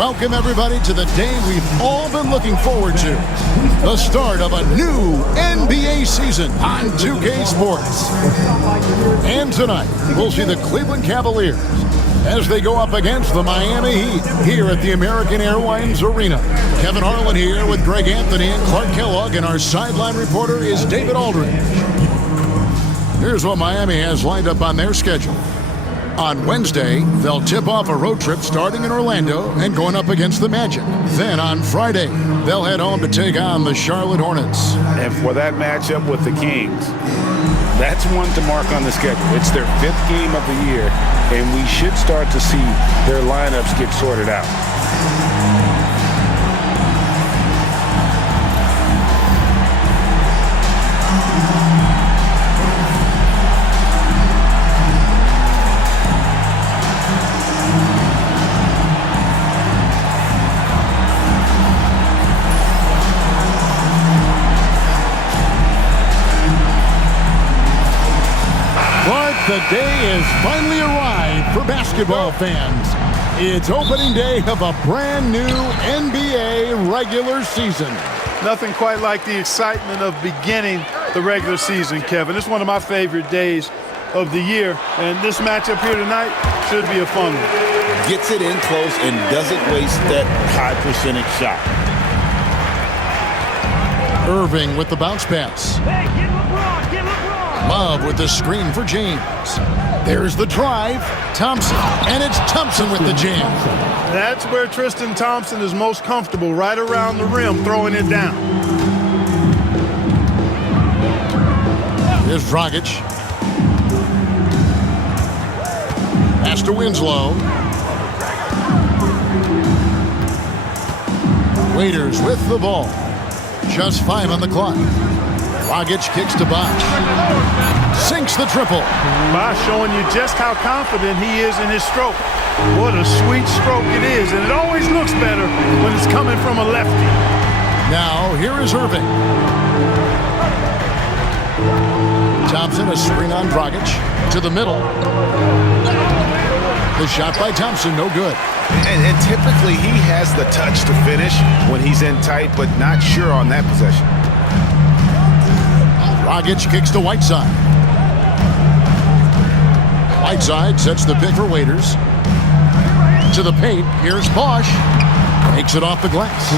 Welcome, everybody, to the day we've all been looking forward to. The start of a new NBA season on 2K Sports. And tonight, we'll see the Cleveland Cavaliers as they go up against the Miami Heat here at the American Airlines Arena. Kevin Harlan here with Greg Anthony and Clark Kellogg, and our sideline reporter is David Aldridge. Here's what Miami has lined up on their schedule. On Wednesday, they'll tip off a road trip starting in Orlando and going up against the Magic. Then on Friday, they'll head home to take on the Charlotte Hornets. And for that matchup with the Kings, that's one to mark on the schedule. It's their 5th game of the year, and we should start to see their lineups get sorted out. The day has finally arrived for basketball fans. It's opening day of a brand new NBA regular season. Nothing quite like the excitement of beginning the regular season, Kevin. It's one of my favorite days of the year, and this matchup here tonight should be a fun one. Gets it in close and doesn't waste that high percentage shot. Irving with the bounce pass. Hey, get LeBron, get LeBron. Love with the screen for James. There's the drive. Thompson. And it's Thompson with the jam. That's where Tristan Thompson is most comfortable, right around the rim, throwing it down. Here's Dragic. Pass to Winslow. Waiters with the ball. Just 5 on the clock. Dragic kicks to Bosh. Sinks the triple. Bosh showing you just how confident he is in his stroke. What a sweet stroke it is, and it always looks better when it's coming from a lefty. Now, here is Irving. Thompson, a screen on Dragic. To the middle. The shot by Thompson, no good. And typically he has the touch to finish when he's in tight, but not sure on that possession. Dragic kicks to Whiteside. Whiteside sets the pick for Waiters. To the paint, here's Bosh. Makes it off the glass.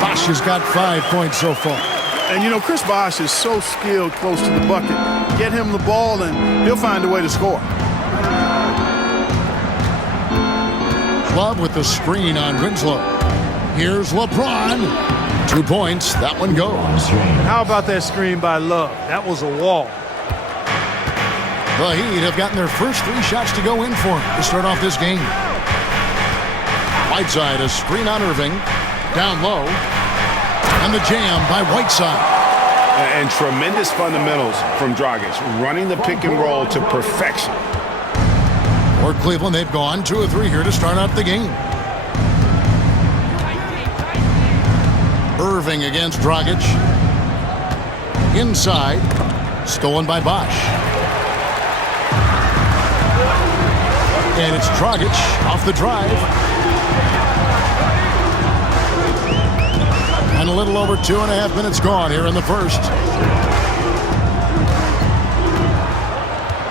Bosh has got 5 points so far. And you know, Chris Bosh is so skilled close to the bucket. Get him the ball and he'll find a way to score. Love with the screen on Winslow. Here's LeBron. 2 points. That one goes. How about that screen by Love? That was a wall. The Heat have gotten their first 3 shots to go in for him to start off this game. Whiteside, a screen on Irving. Down low. And the jam by Whiteside. And tremendous fundamentals from Dragic, running the pick and roll to perfection. For Cleveland, they've gone 2 of 3 here to start out the game. Irving against Dragic. Inside. Stolen by Bosh. And it's Dragic off the drive. And a little over 2.5 minutes gone here in the first.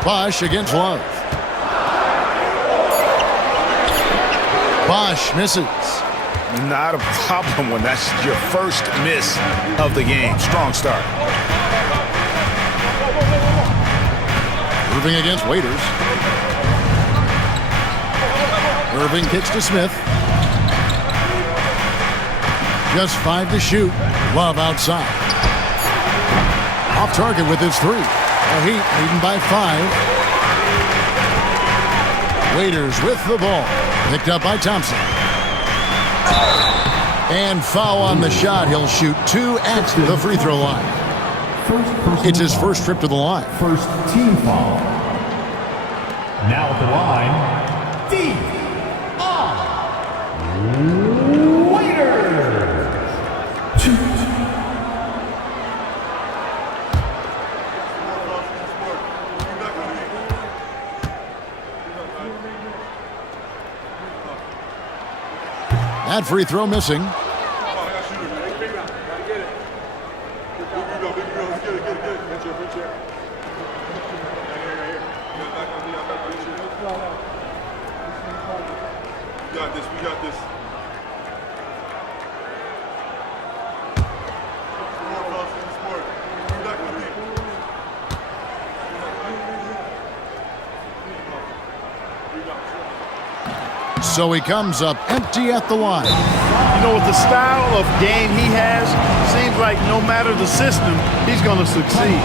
Bosh against Love. Bosh misses. Not a problem when that's your first miss of the game. Strong start. Irving against Waiters. Irving kicks to Smith. Just 5 to shoot. Love outside. Off target with his 3. The Heat leading by 5. Waiters with the ball. Picked up by Thompson. And foul on the shot. He'll shoot 2 at the free throw line. It's his first trip to the line. First team foul. Now at the line, Waiters. 2. That free throw missing. We got this. So he comes up empty at the line. You know, with the style of game he has, seems like no matter the system, he's going to succeed.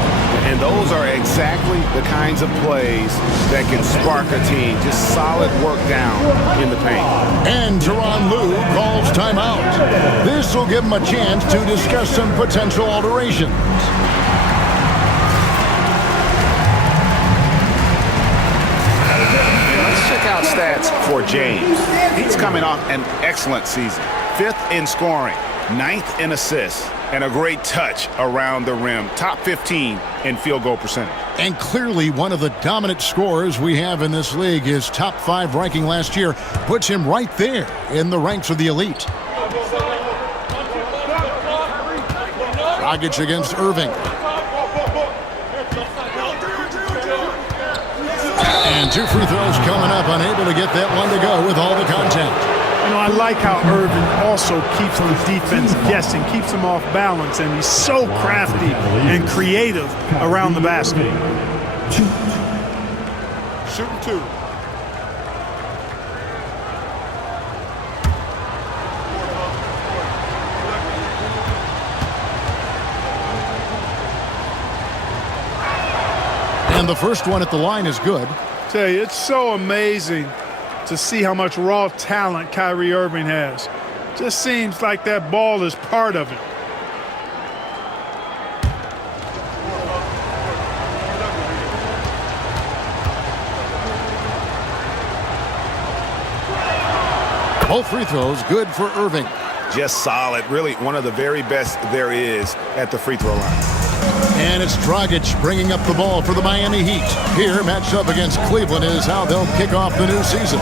And those are exactly the kinds of plays that can spark a team. Just solid work down in the paint. And Tyronn Lue calls timeout. This will give him a chance to discuss some potential alterations. Check out stats for James. He's coming off an excellent season. 5th in scoring, 9th in assists, and a great touch around the rim. Top 15 in field goal percentage. And clearly one of the dominant scorers we have in this league. His top 5 ranking last year puts him right there in the ranks of the elite. Dragic against Irving. And 2 free throws coming up, unable to get that one to go with all the contact. You know, I like how Irving also keeps the defense guessing, keeps them off balance, and he's so crafty and creative around the basket. Shooting 2. And the first one at the line is good. Tell you, it's so amazing to see how much raw talent Kyrie Irving has. Just seems like that ball is part of it. Both free throws good for Irving. Just solid. Really one of the very best there is at the free throw line. And it's Dragic bringing up the ball for the Miami Heat. Here, matched up against Cleveland, is how they'll kick off the new season.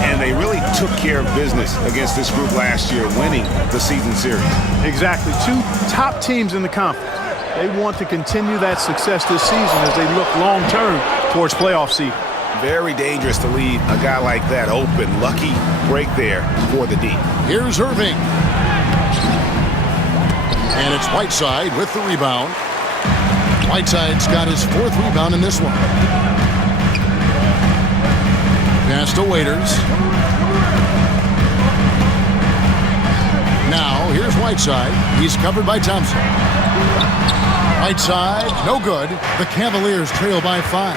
And they really took care of business against this group last year, winning the season series. Exactly. 2 top teams in the conference. They want to continue that success this season as they look long-term towards playoff seed. Very dangerous to leave a guy like that open. Lucky break there for the D. Here's Irving. And it's Whiteside with the rebound. Whiteside's got his 4th rebound in this one. Pass to Waiters. Now, here's Whiteside. He's covered by Thompson. Whiteside, no good. The Cavaliers trail by 5.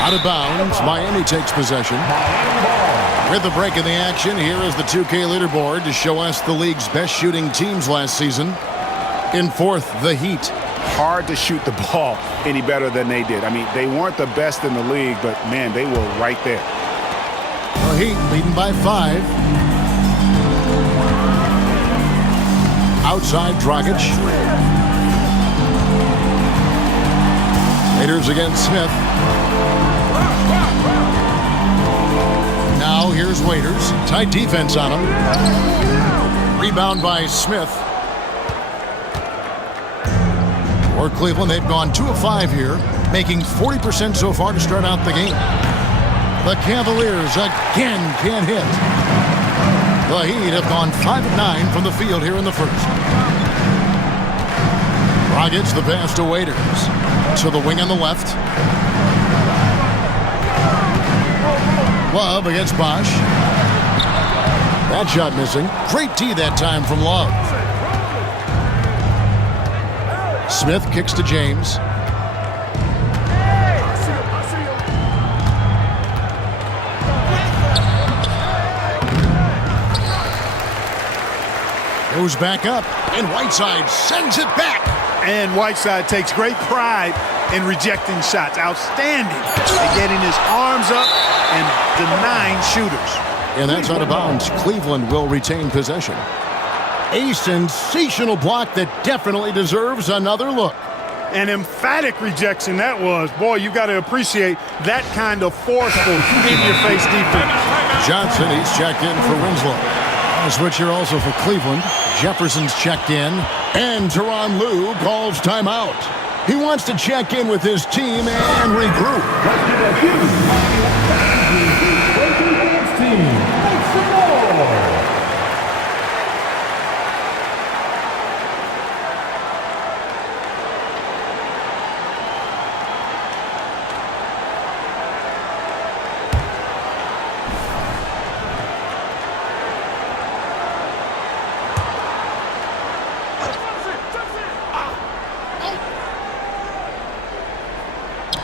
Out of bounds, Miami takes possession. With the break in the action, here is the 2K leaderboard to show us the league's best shooting teams last season. In 4th, the Heat. Hard to shoot the ball any better than they did. I mean, they weren't the best in the league, but, man, they were right there. The Heat leading by 5. Outside, Dragic. Raiders against Smith. Now here's Waiters. Tight defense on him. Rebound by Smith. For Cleveland, they've gone 2 of 5 here, making 40% so far to start out the game. The Cavaliers again can't hit. The Heat have gone 5 of 9 from the field here in the first. Dragic the pass to Waiters. To the wing on the left. Love against Bosch. That shot missing. Great D that time from Love. Smith kicks to James. Goes back up, and Whiteside sends it back. And Whiteside takes great pride in rejecting shots. Outstanding at getting his arms up and denying shooters. And that's out of bounds. Cleveland will retain possession. A sensational block that definitely deserves another look. An emphatic rejection that was. Boy, you got to appreciate that kind of forceful, in-your-face defense. Johnson, he's checked in for Winslow. A switch here also for Cleveland. Jefferson's checked in. And Tyronn Lue calls timeout. He wants to check in with his team and regroup.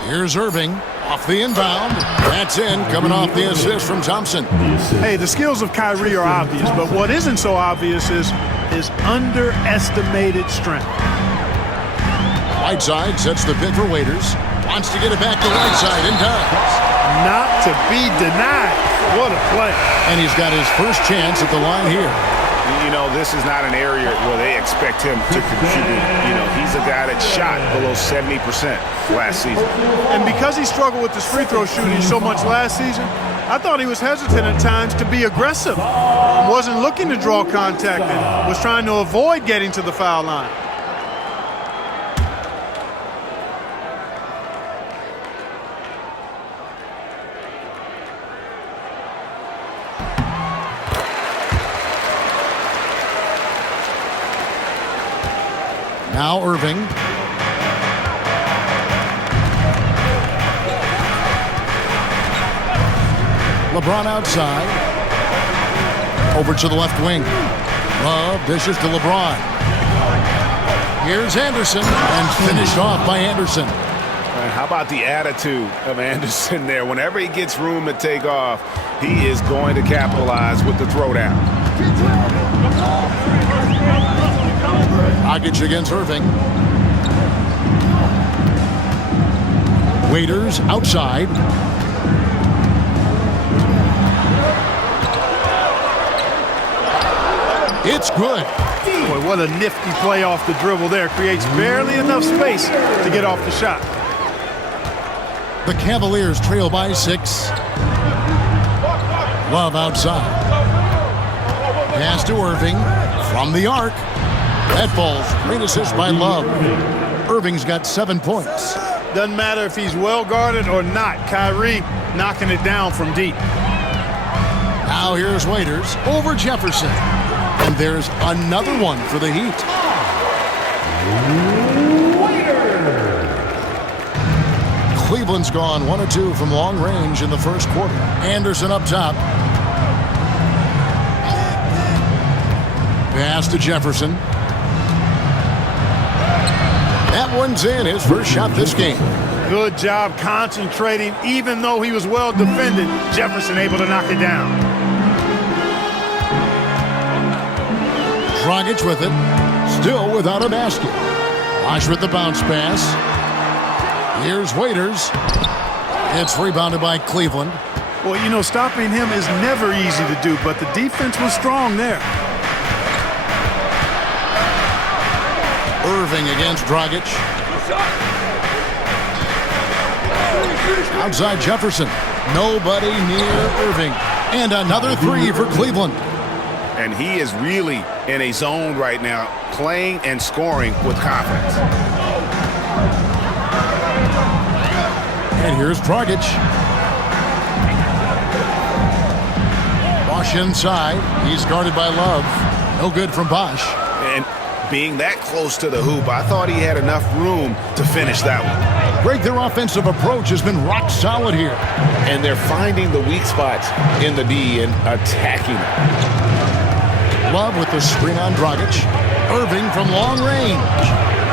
Here's Irving off the inbound. That's in, coming off the assist from Thompson. Hey, the skills of Kyrie are obvious, but what isn't so obvious is his underestimated strength. Whiteside sets the pick for Waiters. Wants to get it back to Whiteside and does. Not to be denied. What a play. And he's got his first chance at the line here. You know, this is not an area where they expect him to contribute. You know, he's a guy that shot below 70% last season. And because he struggled with his free throw shooting so much last season, I thought he was hesitant at times to be aggressive. Wasn't looking to draw contact and was trying to avoid getting to the foul line. Now Irving. LeBron outside. Over to the left wing. Love dishes to LeBron. Here's Anderson, and finished off by Anderson. How about the attitude of Anderson there? Whenever he gets room to take off, he is going to capitalize with the throwdown. Dragic against Irving. Waiters outside. It's good. Boy, what a nifty play off the dribble there. Creates barely enough space to get off the shot. The Cavaliers trail by 6. Love outside. Pass to Irving from the arc. That ball's great assist by Love. Irving's got 7 points. Doesn't matter if he's well guarded or not. Kyrie knocking it down from deep. Now here's Waiters over Jefferson. And there's another one for the Heat. Cleveland's gone 1 of 2 from long range in the first quarter. Anderson up top. Pass to Jefferson. That one's in, his first shot this game. Good job concentrating. Even though he was well defended, Jefferson able to knock it down. Dragic with it. Still without a basket. Bosh with the bounce pass. Here's Waiters. It's rebounded by Cleveland. Well, you know, stopping him is never easy to do, but the defense was strong there. Irving against Dragic. Outside Jefferson. Nobody near Irving. And another 3 for Cleveland. And he is really in a zone right now, playing and scoring with confidence. And here's Dragic. Bosh inside. He's guarded by Love. No good from Bosh. And being that close to the hoop, I thought he had enough room to finish that one. Greg, their offensive approach has been rock solid here. And they're finding the weak spots in the D and attacking them. Love with the screen on Dragic. Irving from long range.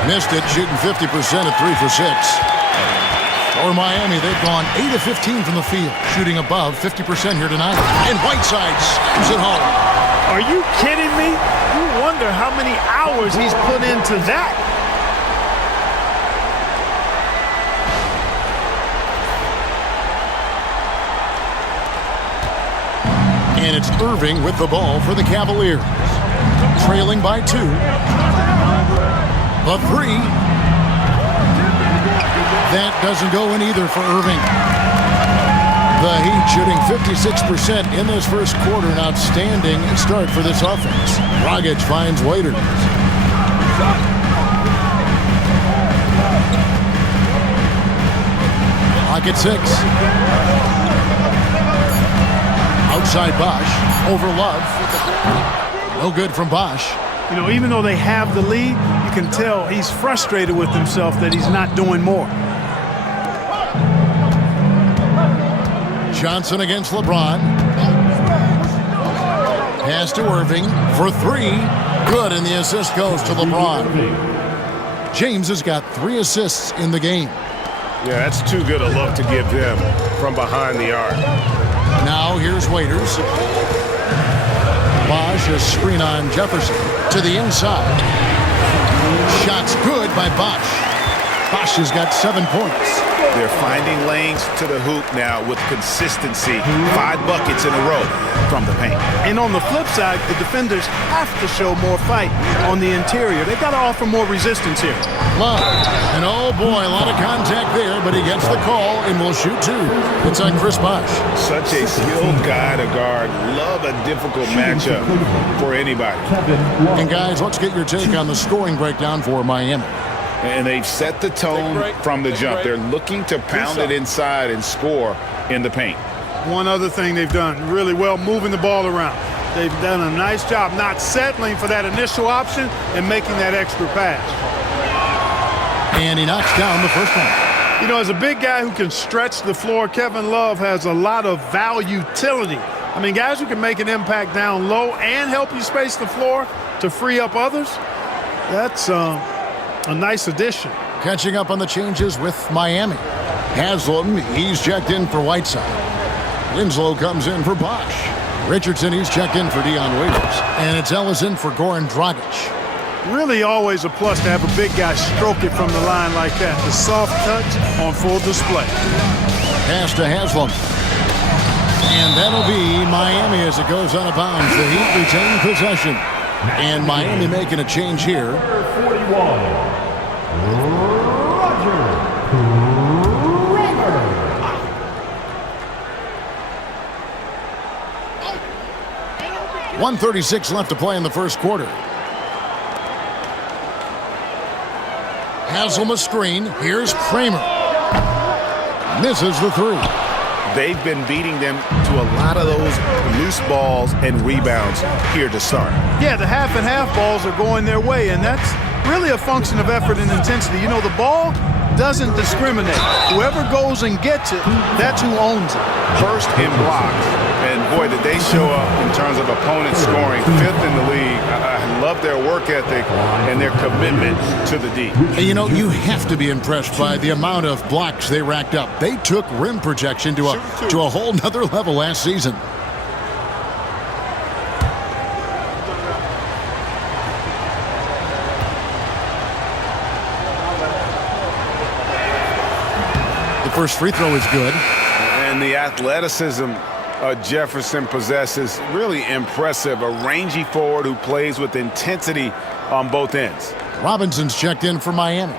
Missed it, shooting 50% at 3 for 6. For Miami, they've gone 8 of 15 from the field, shooting above 50% here tonight. And Whiteside slams it home. Are you kidding me? You wonder how many hours he's put into that. And it's Irving with the ball for the Cavaliers. Trailing by 2. The 3. That doesn't go in either for Irving. The Heat shooting 56% in this first quarter. An outstanding start for this offense. Dragic finds Waiters. Clock at 6. Outside Bosh. Over Love. No good from Bosh. You know, even though they have the lead, you can tell he's frustrated with himself that he's not doing more. Johnson against LeBron. Pass to Irving for 3. Good, and the assist goes to LeBron. James has got 3 assists in the game. Yeah, that's too good a look to give them from behind the arc. Now here's Waiters. Bosh, a screen on Jefferson to the inside. Shots good by Bosh. Bosh has got 7 points. They're finding lanes to the hoop now with consistency. 5 buckets in a row from the paint. And on the flip side, the defenders have to show more fight on the interior. They've got to offer more resistance here. Love. And oh boy, a lot of contact there, but he gets the call and will shoot 2. It's on Chris Bosh. Such a skilled guy to guard. Love a difficult matchup for anybody. And guys, let's get your take on the scoring breakdown for Miami. And they've set the tone from the jump. They're looking to pound it inside and score in the paint. One other thing they've done really well, moving the ball around. They've done a nice job not settling for that initial option and making that extra pass. And he knocks down the first one. You know, as a big guy who can stretch the floor, Kevin Love has a lot of utility. I mean, guys who can make an impact down low and help you space the floor to free up others, that's a nice addition. Catching up on the changes with Miami. Haslam, he's checked in for Whiteside. Winslow comes in for Bosh. Richardson, he's checked in for Dion Waiters. And it's Ellison for Goran Dragic. Really always a plus to have a big guy stroke it from the line like that. The soft touch on full display. Pass to Haslam. And that'll be Miami as it goes out of bounds. The Heat retain possession. And Miami making a change here. 41. 1:36 left to play in the first quarter. Haslam a screen. Here's Kramer. Misses the 3. They've been beating them to a lot of those loose balls and rebounds here to start. Yeah, the half and half balls are going their way, and that's really a function of effort and intensity. You know, the ball doesn't discriminate. Whoever goes and gets it, that's who owns it. First in blocks, and boy, did they show up in terms of opponent scoring. 5th in the league. I love their work ethic and their commitment to the D. And you know, you have to be impressed by the amount of blocks they racked up. They took rim protection to a whole nother level last season. First free throw is good. And the athleticism Jefferson possesses, really impressive. A rangy forward who plays with intensity on both ends. Robinson's checked in for Miami.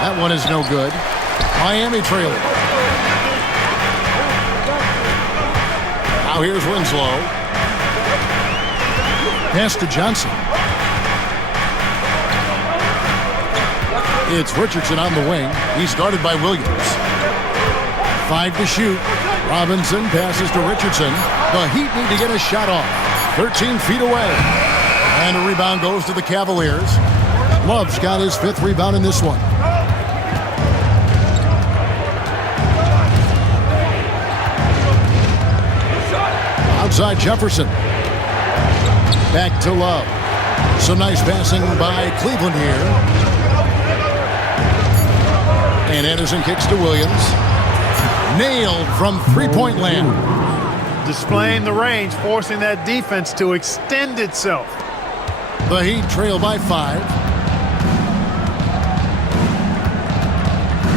That one is no good. Miami trailing. Now here's Winslow. Pass to Johnson. It's Richardson on the wing. He's guarded by Williams. 5 to shoot. Robinson passes to Richardson. The Heat need to get a shot off. 13 feet away. And a rebound goes to the Cavaliers. Love's got his 5th rebound in this one. Outside Jefferson. Back to Love. Some nice passing by Cleveland here. And Anderson kicks to Williams. Nailed from three-point land. Displaying the range, forcing that defense to extend itself. The Heat trail by 5.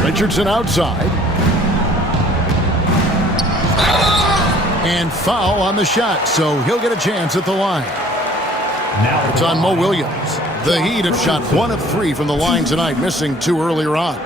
Richardson outside. And foul on the shot, so he'll get a chance at the line. Now It's on Mo Williams. The Heat have shot 1 of 3 from the line tonight, missing 2 earlier on.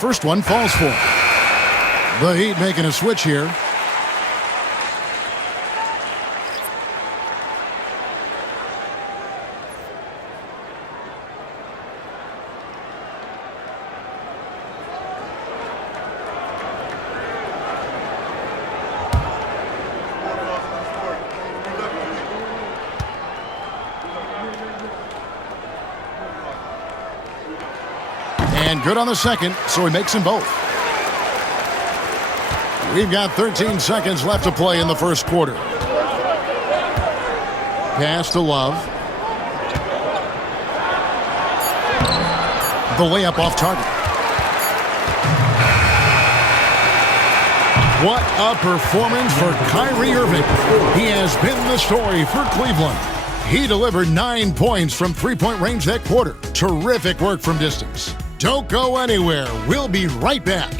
First one falls for him. The Heat making a switch here. And good on the second, so he makes them both. We've got 13 seconds left to play in the first quarter. Pass to Love. The layup off target. What a performance for Kyrie Irving. He has been the story for Cleveland. He delivered 9 points from three-point range that quarter. Terrific work from distance. Don't go anywhere. We'll be right back.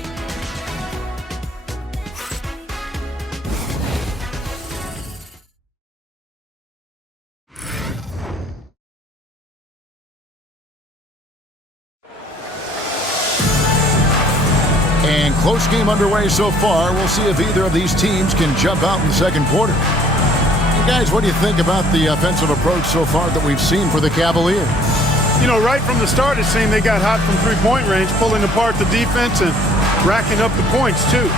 And close game underway so far. We'll see if either of these teams can jump out in the second quarter. And guys, what do you think about the offensive approach so far that we've seen for the Cavaliers? You know, right from the start, it seemed they got hot from three-point range, pulling apart the defense and racking up the points, too.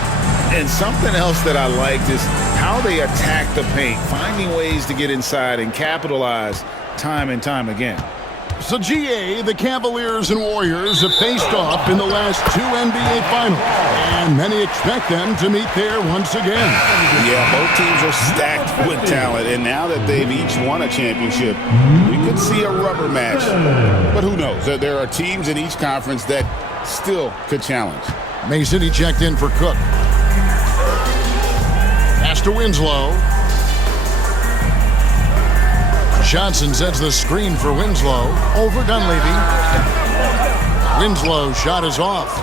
And something else that I liked is how they attack the paint, finding ways to get inside and capitalize time and time again. So, GA, the Cavaliers and Warriors have faced off in the last 2 NBA Finals, and many expect them to meet there once again. Yeah, both teams are stacked with talent, and now that they've each won a championship, we could see a rubber match. But who knows? There are teams in each conference that still could challenge. Mason, he checked in for Cook. Pass to Winslow. Johnson sets the screen for Winslow. Over Dunleavy. Winslow shot is off.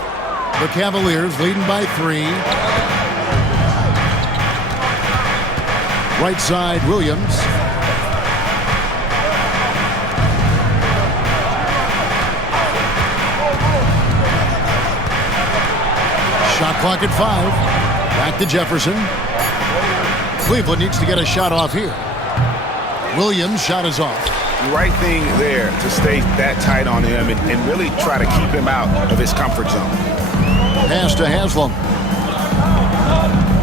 The Cavaliers leading by 3. Right side, Williams. Shot clock at 5. Back to Jefferson. Cleveland needs to get a shot off here. Williams' shot is off. Right thing there to stay that tight on him and really try to keep him out of his comfort zone. Pass to Haslam.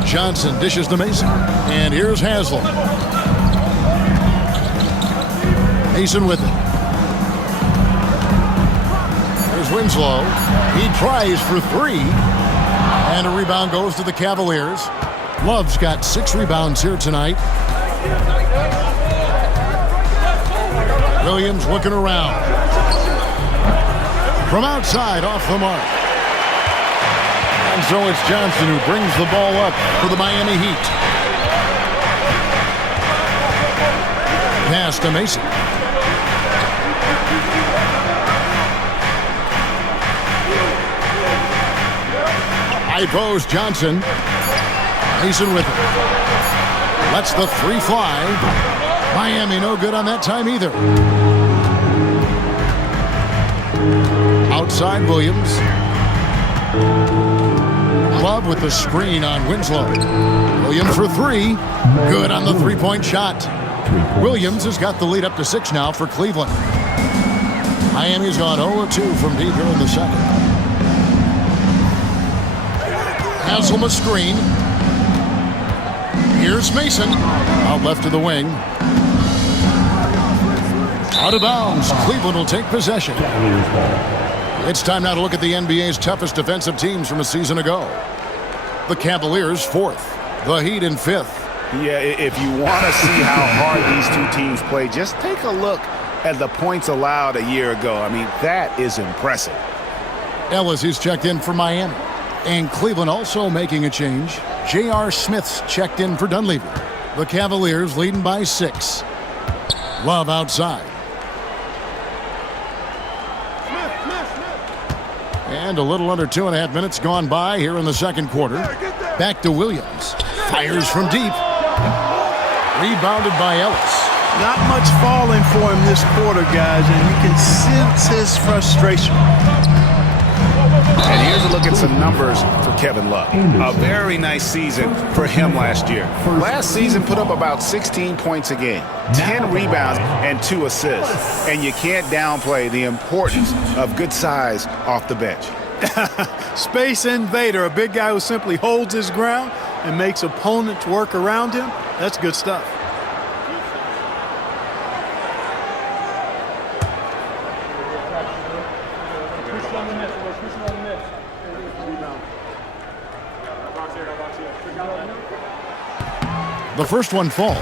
Johnson dishes to Mason. And here's Haslam. Mason with it. There's Winslow. He tries for 3. And a rebound goes to the Cavaliers. Love's got 6 rebounds here tonight. Williams looking around. From outside, off the mark. And so it's Johnson who brings the ball up for the Miami Heat. Pass to Mason. High post, Johnson. Mason with it. Lets the 3 fly. Miami no good on that time either. Outside Williams. Love with the screen on Winslow. Williams for 3. Good on the 3-point shot. Williams has got the lead up to 6 now for Cleveland. Miami's gone 0-2 from deep here in the second. Haslam a screen. Here's Mason. Out left to the wing. Out of bounds. Cleveland will take possession. It's time now to look at the NBA's toughest defensive teams from a season ago. The Cavaliers 4th. The Heat in 5th. Yeah, if you want to see how hard these two teams play, just take a look and the points allowed a year ago. I mean, that is impressive. Ellis is checked in for Miami. And Cleveland also making a change. J.R. Smith's checked in for Dunleavy. The Cavaliers leading by 6. Love outside. And a little under 2.5 minutes gone by here in the second quarter. Back to Williams. Fires from deep. Rebounded by Ellis. Not much falling for him this quarter, guys, and you can sense his frustration. And here's a look at some numbers for Kevin Love. A very nice season for him last year. Last season put up about 16 points a game, 10 rebounds, and 2 assists. And you can't downplay the importance of good size off the bench. Space invader, a big guy who simply holds his ground and makes opponents work around him. That's good stuff. The first one falls.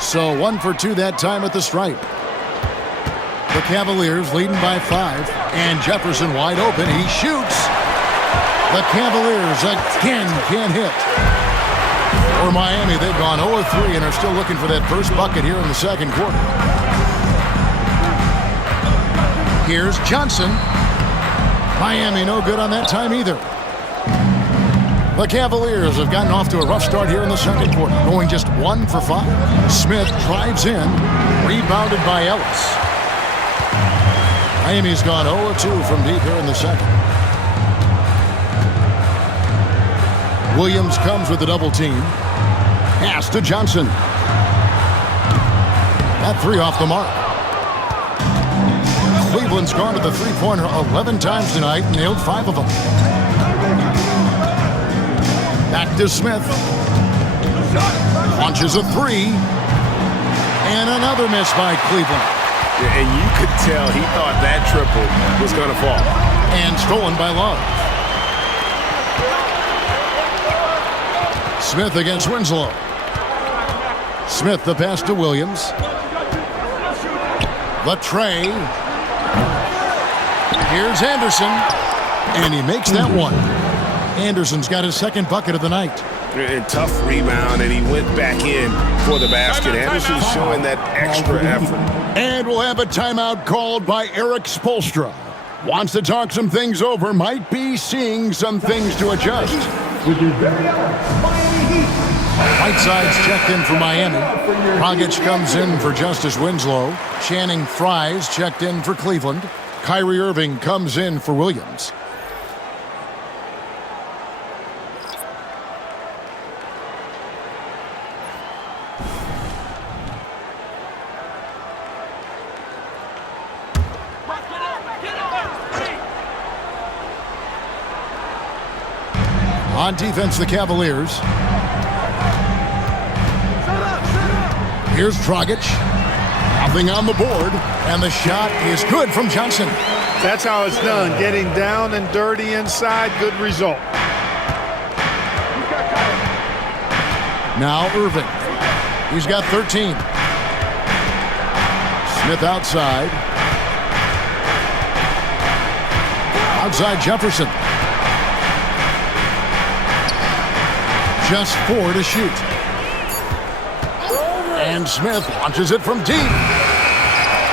So 1 for 2 that time at the stripe. The Cavaliers leading by 5. And Jefferson wide open. He shoots. The Cavaliers again can't hit. For Miami, they've gone 0-3 and are still looking for that first bucket here in the second quarter. Here's Johnson. Miami no good on that time either. The Cavaliers have gotten off to a rough start here in the second quarter, going just 1 for 5. Smith drives in, rebounded by Ellis. Miami's gone 0-2 from deep here in the second. Williams comes with the double team. Pass to Johnson. That 3 off the mark. Cleveland's gone to the three-pointer 11 times tonight, nailed 5 of them. Back to Smith. Launches a 3. And another miss by Cleveland. Yeah, and you could tell he thought that triple was going to fall. And stolen by Love. Smith against Winslow. Smith the pass to Williams. The tray. Here's Anderson. And he makes that one. Anderson's got his second bucket of the night. A tough rebound, and he went back in for the basket. Anderson's showing that extra effort. And we'll have a timeout called by Eric Spoelstra. Wants to talk some things over, might be seeing some things to adjust. Whiteside's checked in for Miami. Dragic comes in for Justice Winslow. Channing Frye's checked in for Cleveland. Kyrie Irving comes in for Williams. On defense, the Cavaliers. Here's Dragic. Nothing on the board. And the shot is good from Johnson. That's how it's done. Getting down and dirty inside. Good result. Now Irving. He's got 13. Smith outside. Outside Jefferson. Just 4 to shoot. And Smith launches it from deep.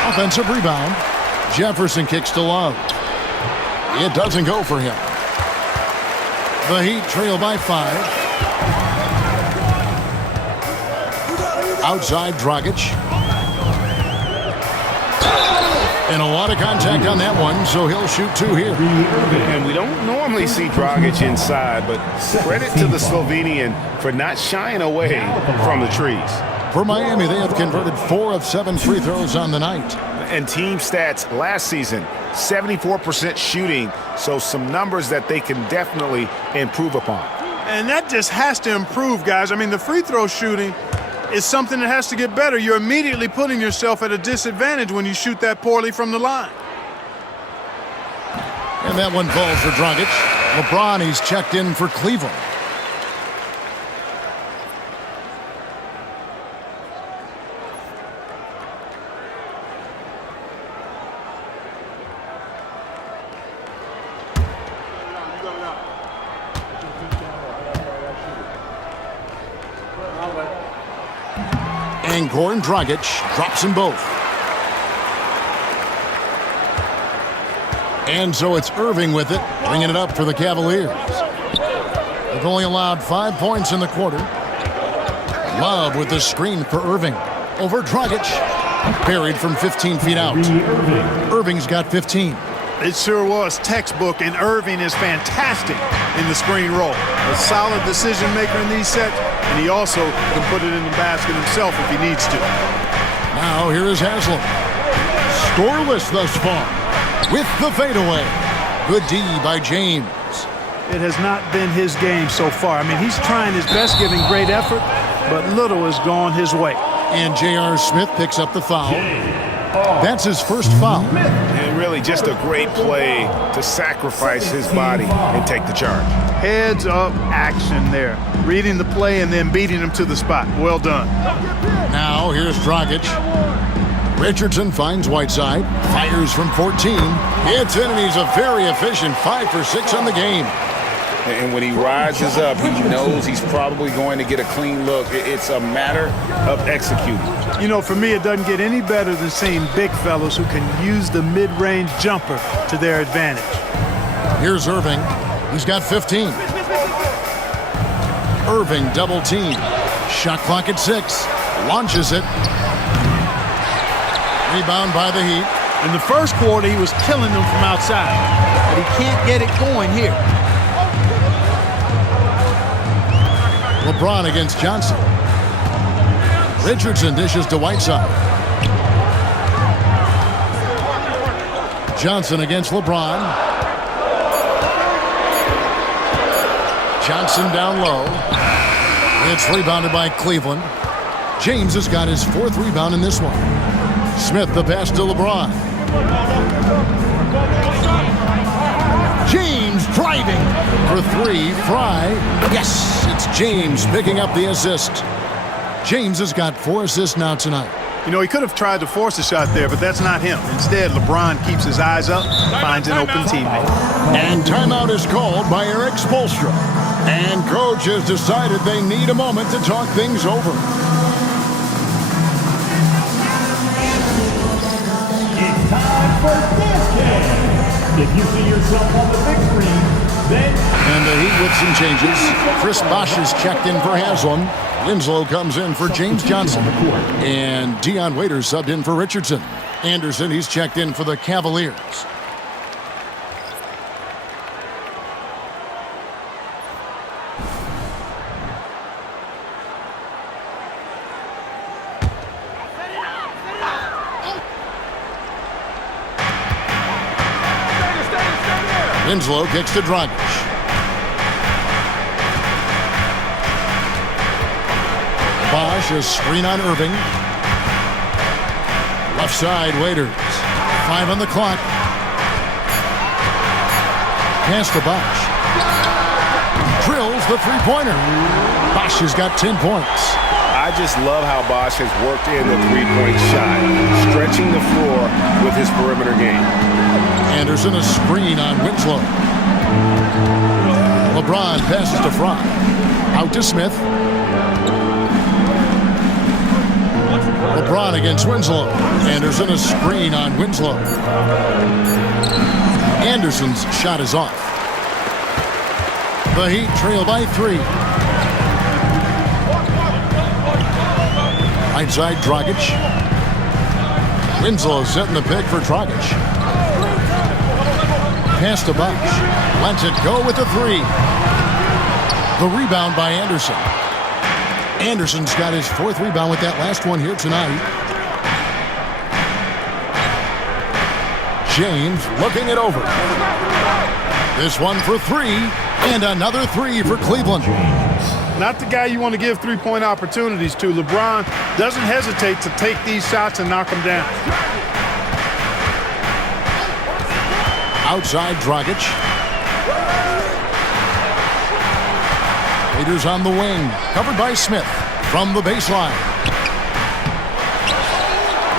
Offensive rebound. Jefferson kicks to Love. It doesn't go for him. The Heat trail by 5. Outside Dragic. And a lot of contact on that one, so he'll shoot 2 here. And we don't normally see Dragic inside, but credit to the Slovenian for not shying away from the trees. For Miami, they have converted 4 of 7 free throws on the night. And team stats last season, 74% shooting, so some numbers that they can definitely improve upon. And that just has to improve, guys. I mean, the free throw shooting is something that has to get better. You're immediately putting yourself at a disadvantage when you shoot that poorly from the line. And that one falls for Dragic. LeBron, he's checked in for Cleveland. And Goran Dragic drops them both. And so it's Irving with it, bringing it up for the Cavaliers. They've only allowed 5 points in the quarter. Love with the screen for Irving. Over Dragic. Buried from 15 feet out. Irving's got 15. It sure was textbook, and Irving is fantastic in the screen roll. A solid decision maker in these sets, and he also can put it in the basket himself if he needs to. Now here is Haslam. Scoreless thus far with the fadeaway. Good D by James. It has not been his game so far. I mean, he's trying his best, giving great effort, but little has gone his way. And J.R. Smith picks up the foul. That's his first foul. And really just a great play to sacrifice his body and take the charge. Heads up action there. Reading the play and then beating him to the spot. Well done. Now here's Dragic. Richardson finds Whiteside. Fires from 14. Hits in, and he's a very efficient 5 for 6 on the game. And when he rises up, he knows he's probably going to get a clean look. It's a matter of executing. You know, for me, it doesn't get any better than seeing big fellas who can use the mid-range jumper to their advantage. Here's Irving. He's got 15. Irving double team. Shot clock at 6. Launches it. Rebound by the Heat. In the first quarter, he was killing them from outside, but he can't get it going here. LeBron against Johnson. Richardson dishes to Whiteside. Johnson against LeBron. Johnson down low. It's rebounded by Cleveland. James has got his 4th rebound in this one. Smith the pass to LeBron. James driving for 3. Fry. Yes, it's James picking up the assist. James has got 4 assists now tonight. You know, he could have tried to force a shot there, but that's not him. Instead, LeBron keeps his eyes up, finds an open teammate. And timeout is called by Eric Spoelstra. And coach has decided they need a moment to talk things over. It's time for this game. If you see yourself on the big screen, then... And the Heat with some changes. Chris Bosh is checked in for Haslam. Winslow comes in for James Johnson. And Deion Waiters subbed in for Richardson. Anderson, he's checked in for the Cavaliers. Winslow kicks to Dragic. Bosh, a screen on Irving. Left side, Waiters. 5 on the clock. Pass to Bosh. Drills the three-pointer. Bosh has got 10 points. I just love how Bosh has worked in the three-point shot, stretching the floor with his perimeter game. Anderson, a screen on Winslow. LeBron passes to Fry. Out to Smith. LeBron against Winslow. Anderson, a screen on Winslow. Anderson's shot is off. The Heat trail by 3. Right side, Dragic. Winslow setting the pick for Dragic. Pass to Bosh. Lets it go with the 3. The rebound by Anderson. Anderson's got his 4th rebound with that last one here tonight. James looking it over. This one for 3, and another 3 for Cleveland. Not the guy you want to give three-point opportunities to. LeBron doesn't hesitate to take these shots and knock them down. Outside Dragic. Raiders on the wing, covered by Smith from the baseline.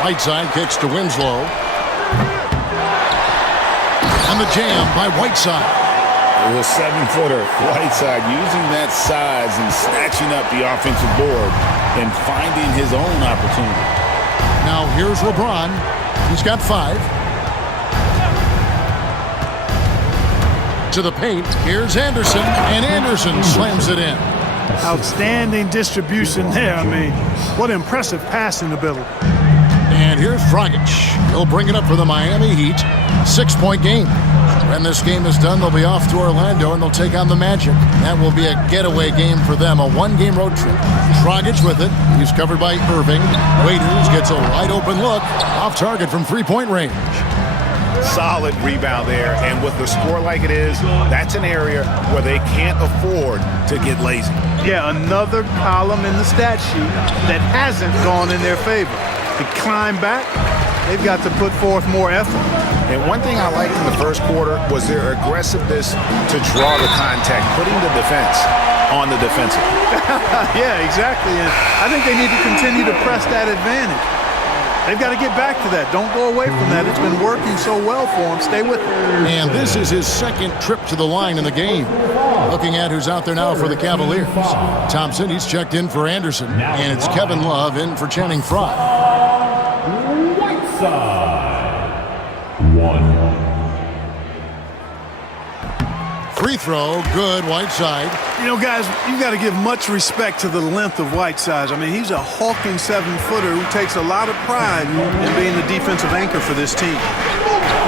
Whiteside kicks to Winslow. And the jam by Whiteside. It was 7-footer. Whiteside using that size and snatching up the offensive board and finding his own opportunity. Now here's LeBron. He's got 5. To the paint. Here's Anderson, and Anderson slams it in. Outstanding distribution there. I mean, what impressive passing ability. And here's Dragic. He'll bring it up for the Miami Heat. 6-point game. When this game is done, they'll be off to Orlando, and they'll take on the Magic. That will be a getaway game for them, a 1-game road trip. Dragic with it. He's covered by Irving. Waiters gets a wide-open look. Off target from 3-point range. Solid rebound there, and with the score like it is, that's an area where they can't afford to get lazy. Yeah, another column in the stat sheet that hasn't gone in their favor. To climb back, they've got to put forth more effort. And one thing I liked in the first quarter was their aggressiveness to draw the contact, putting the defense on the defensive. Yeah, exactly. And I think they need to continue to press that advantage. They've got to get back to that. Don't go away from that. It's been working so well for them. Stay with it. And this is his 2nd trip to the line in the game. Looking at who's out there now for the Cavaliers. Thompson, he's checked in for Anderson. And it's Kevin Love in for Channing Frye. Whiteside. 1. Free throw, good, Whiteside. You know, guys, you got to give much respect to the length of Whiteside. I mean, he's a hulking 7-footer who takes a lot of pride in being the defensive anchor for this team.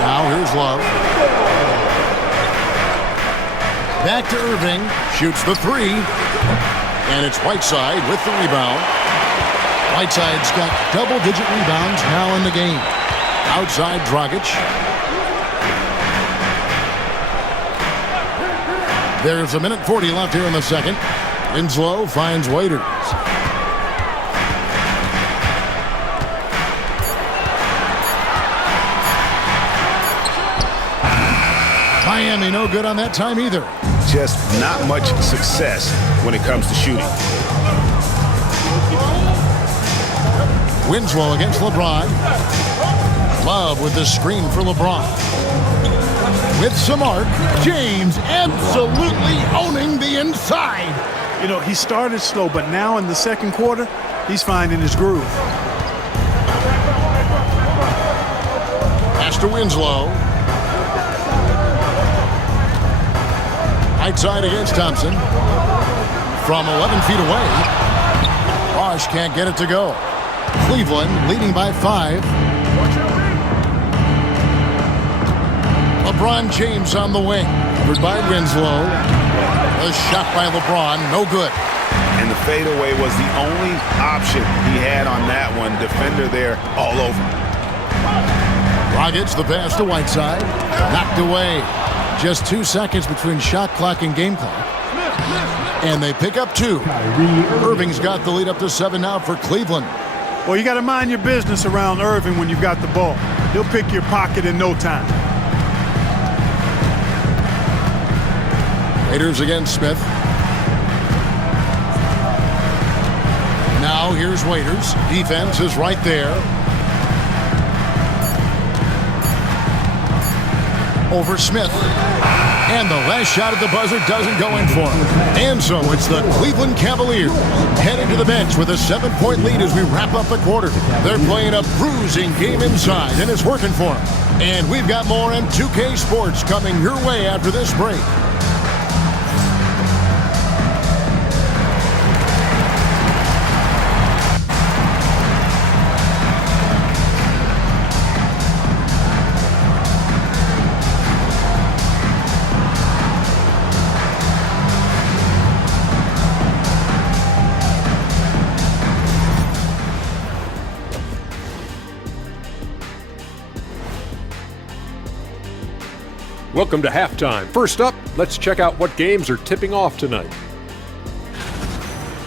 Now here's Love. Back to Irving, shoots the 3. And it's Whiteside with the rebound. Whiteside's got double-digit rebounds now in the game. Outside Dragic. There's 1:40 left here in the second. Winslow finds Waiters. Miami no good on that time either. Just not much success when it comes to shooting. Winslow against LeBron. Love with the screen for LeBron. With some arc, James absolutely owning the inside. You know, he started slow, but now in the second quarter, he's finding his groove. Pass to Winslow. Outside against Thompson. From 11 feet away. Bosch can't get it to go. Cleveland leading by 5. LeBron James on the wing. Covered by Winslow. A shot by LeBron, no good. And the fadeaway was the only option he had on that one. Defender there all over. Dragic the pass to Whiteside. Knocked away. Just 2 seconds between shot clock and game clock. And they pick up 2. Irving's got the lead up to 7 now for Cleveland. Well, you got to mind your business around Irving when you've got the ball. He'll pick your pocket in no time. Raiders against Smith. Now here's Waiters. Defense is right there. Over Smith. And the last shot at the buzzer doesn't go in for him. And so it's the Cleveland Cavaliers heading to the bench with a 7-point lead as we wrap up the quarter. They're playing a bruising game inside, and it's working for them. And we've got more M2K Sports coming your way after this break. Welcome to halftime. First up, let's check out what games are tipping off tonight.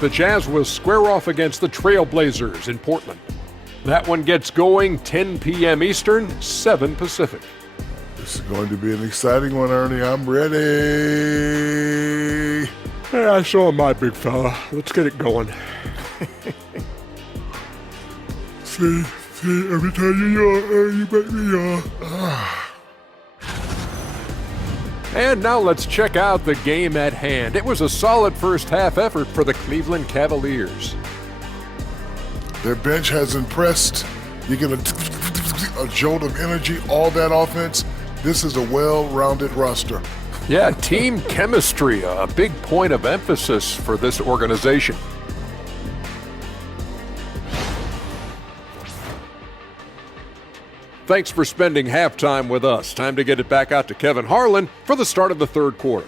The Jazz will square off against the Trailblazers in Portland. That one gets going 10 p.m. Eastern, 7 Pacific. This is going to be an exciting one, Ernie. I'm ready. Hey, I saw my big fella. Let's get it going. See, every time you yawn, you make me yawn. And now let's check out the game at hand. It was a solid first half effort for the Cleveland Cavaliers. Their bench has impressed. You get a jolt of energy, all that offense. This is a well-rounded roster. Yeah, team chemistry, a big point of emphasis for this organization. Thanks for spending halftime with us. Time to get it back out to Kevin Harlan for the start of the third quarter.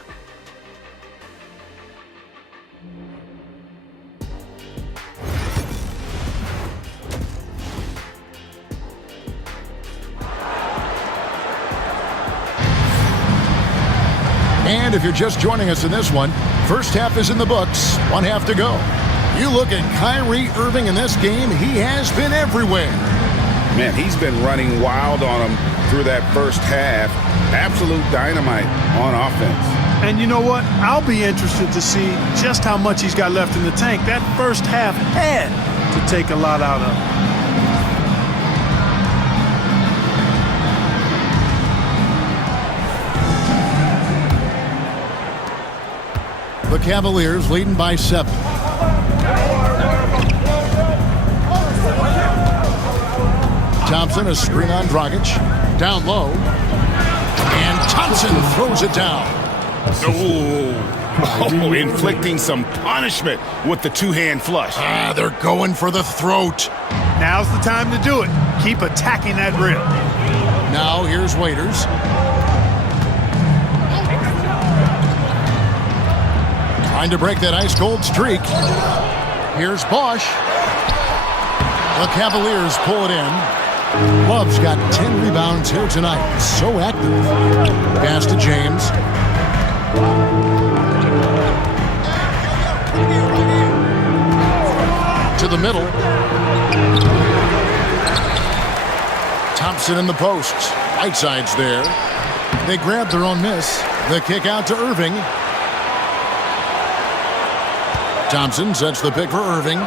And if you're just joining us in this one, first half is in the books, one half to go. You look at Kyrie Irving in this game, he has been everywhere. Man, he's been running wild on them through that first half. Absolute dynamite on offense. And you know what? I'll be interested to see just how much he's got left in the tank. That first half had to take a lot out of him. The Cavaliers leading by 7. Thompson, a screen on Dragic. Down low. And Thompson throws it down. Oh, inflicting some punishment with the two-hand flush. They're going for the throat. Now's the time to do it. Keep attacking that rim. Now here's Waiters. Trying to break that ice-cold streak. Here's Bosch. The Cavaliers pull it in. Love's got 10 rebounds here tonight. So active. Pass to James. To the middle. Thompson in the post. Whiteside's there. They grab their own miss. The kick out to Irving. Thompson sets the pick for Irving.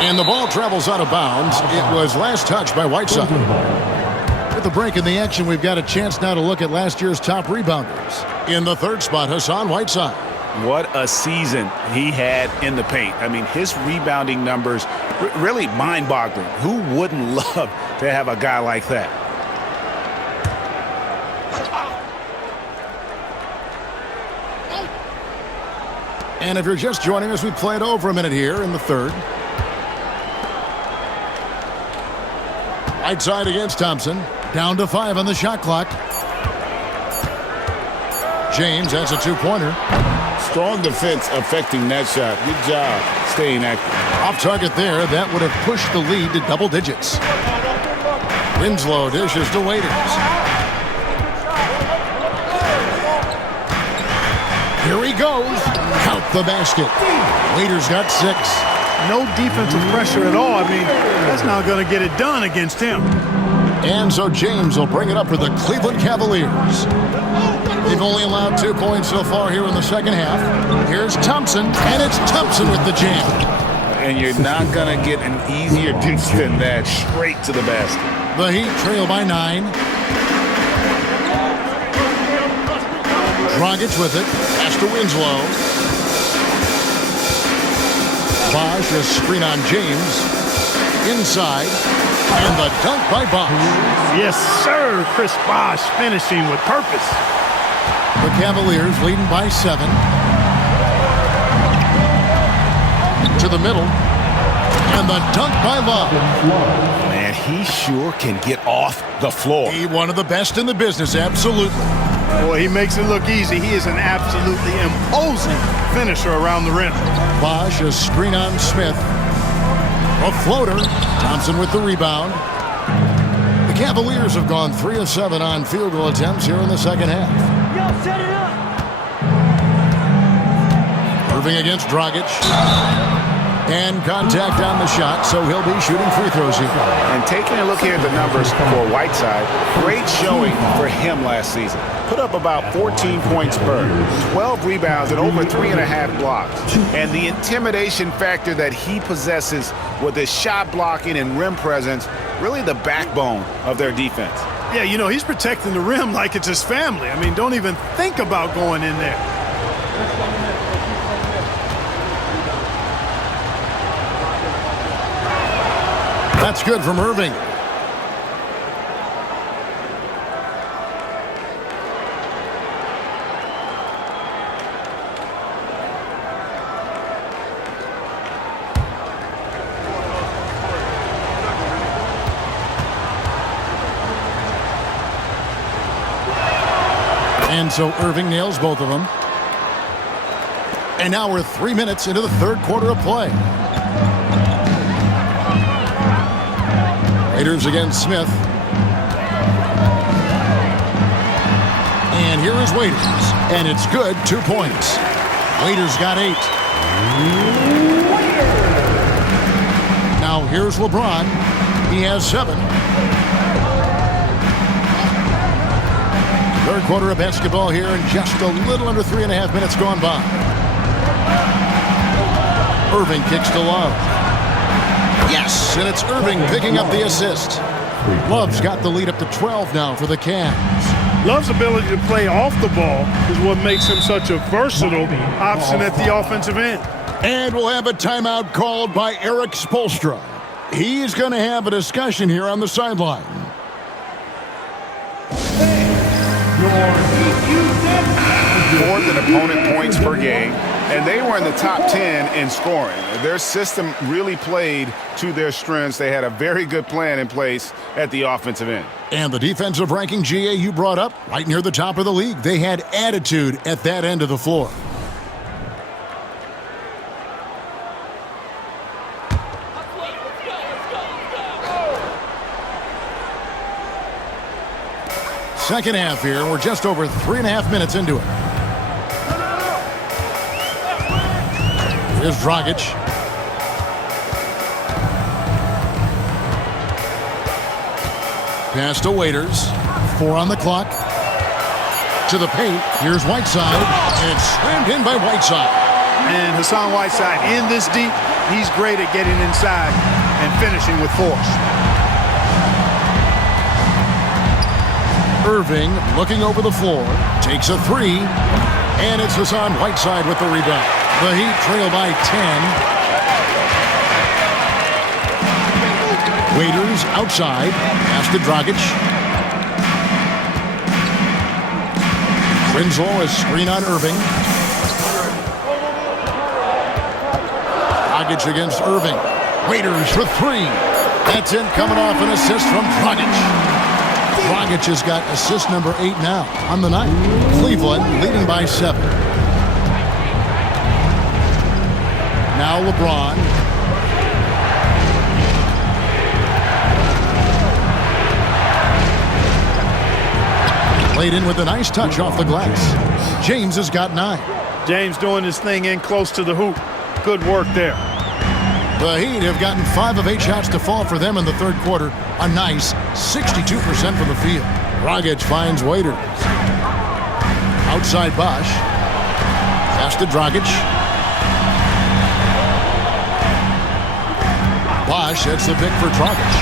And the ball travels out of bounds. It was last touched by Whiteside. With the break in the action, we've got a chance now to look at last year's top rebounders. In the third spot, Hassan Whiteside. What a season he had in the paint. I mean, his rebounding numbers, really mind-boggling. Who wouldn't love to have a guy like that? And if you're just joining us, we played over a minute here in the third. Whiteside against Thompson. Down to 5 on the shot clock. James has a two-pointer. Strong defense affecting that shot. Good job staying active. Off target there. That would have pushed the lead to double digits. Winslow dishes to Waiters. Here he goes. Count the basket. Waiters got 6. No defensive pressure at all. I mean, that's not going to get it done against him. And so James will bring it up for the Cleveland Cavaliers. They've only allowed 2 points so far here in the second half. Here's Thompson, and it's Thompson with the jam. And you're not going to get an easier deuce than that. Straight to the basket. The Heat trail by 9. Dragic with it. Pass to Winslow. Bosch, a screen on James. Inside. And the dunk by Bosch. Yes, sir. Chris Bosch finishing with purpose. The Cavaliers leading by 7. To the middle. And the dunk by Love. Man, he sure can get off the floor. He one of the best in the business, absolutely. Boy, he makes it look easy. He is an absolutely imposing finisher around the rim. Bosch, a screen on Smith. A floater. Thompson with the rebound. The The Cavaliers have gone 3 of 7 on field goal attempts here in the second half. Yo, set it up. Irving against Dragic. And contact on the shot, so he'll be shooting free throws here. And taking a look here at the numbers for Whiteside, great showing for him last season. Put up about 14 points per, 12 rebounds, and over 3.5 blocks. And the intimidation factor that he possesses with his shot blocking and rim presence, really the backbone of their defense. Yeah, you know, he's protecting the rim like it's his family. I mean, don't even think about going in there. That's good from Irving. And so Irving nails both of them. And now we're 3 minutes into the third quarter of play. Raiders against Smith. And here is Waiters. And it's good, 2 points. Waiters got 8. Now here's LeBron. He has 7. Third quarter of basketball here, and just a little under 3.5 minutes gone by. Irving kicks to Love. Yes, and it's Irving picking up the assist. Love's got the lead up to 12 now for the Cavs. Love's ability to play off the ball is what makes him such a versatile option at the offensive end. And we'll have a timeout called by Eric Spoelstra. He's going to have a discussion here on the sideline. Fourth in opponent points per game, and they were in the top 10 in scoring. Their system really played to their strengths. They had a very good plan in place at the offensive end. And the defensive ranking, GA, you brought up, right near the top of the league. They had attitude at that end of the floor. Second half here. We're just over 3.5 minutes into it. Here's Dragic. Pass to Waiters. 4 on the clock. To the paint. Here's Whiteside. And it's slammed in by Whiteside. And Hassan Whiteside in this deep, he's great at getting inside and finishing with force. Irving looking over the floor. Takes a 3. And it's Hassan Whiteside with the rebound. The Heat trail by 10. Waiters outside. Pass to Dragic. Winslow is screen on Irving. Dragic against Irving. Waiters for 3. That's it, coming off an assist from Dragic. Dragic has got assist number 8 now on the night. Cleveland leading by 7. Now LeBron. Played in with a nice touch off the glass. James has got 9. James doing his thing in close to the hoop. Good work there. The Heat have gotten 5 of 8 shots to fall for them in the third quarter. A nice 62% from the field. Dragic finds Waiters. Outside Bosch. Pass to Dragic. Bosch hits the pick for Dragic.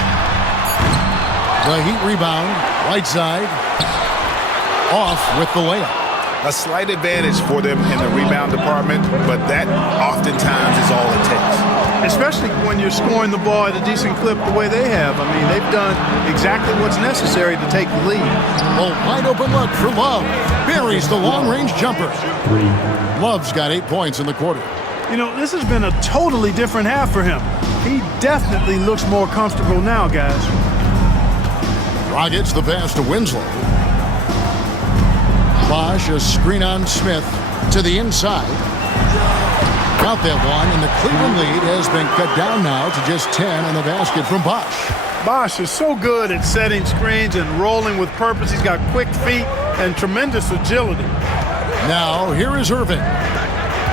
The Heat rebound. Whiteside. Off with the layup. A slight advantage for them in the rebound department, but that oftentimes is all it takes. Especially when you're scoring the ball at a decent clip the way they have. I mean, they've done exactly what's necessary to take the lead. A wide open look for Love. Buries the long-range jumper. Love's got 8 points in the quarter. You know, this has been a totally different half for him. He definitely looks more comfortable now, guys. Dragic the pass to Winslow. Bosch a screen on Smith to the inside. Got that one, and the Cleveland lead has been cut down now to just 10 on the basket from Bosch. Bosh is so good at setting screens and rolling with purpose. He's got quick feet and tremendous agility. Now, here is Irving.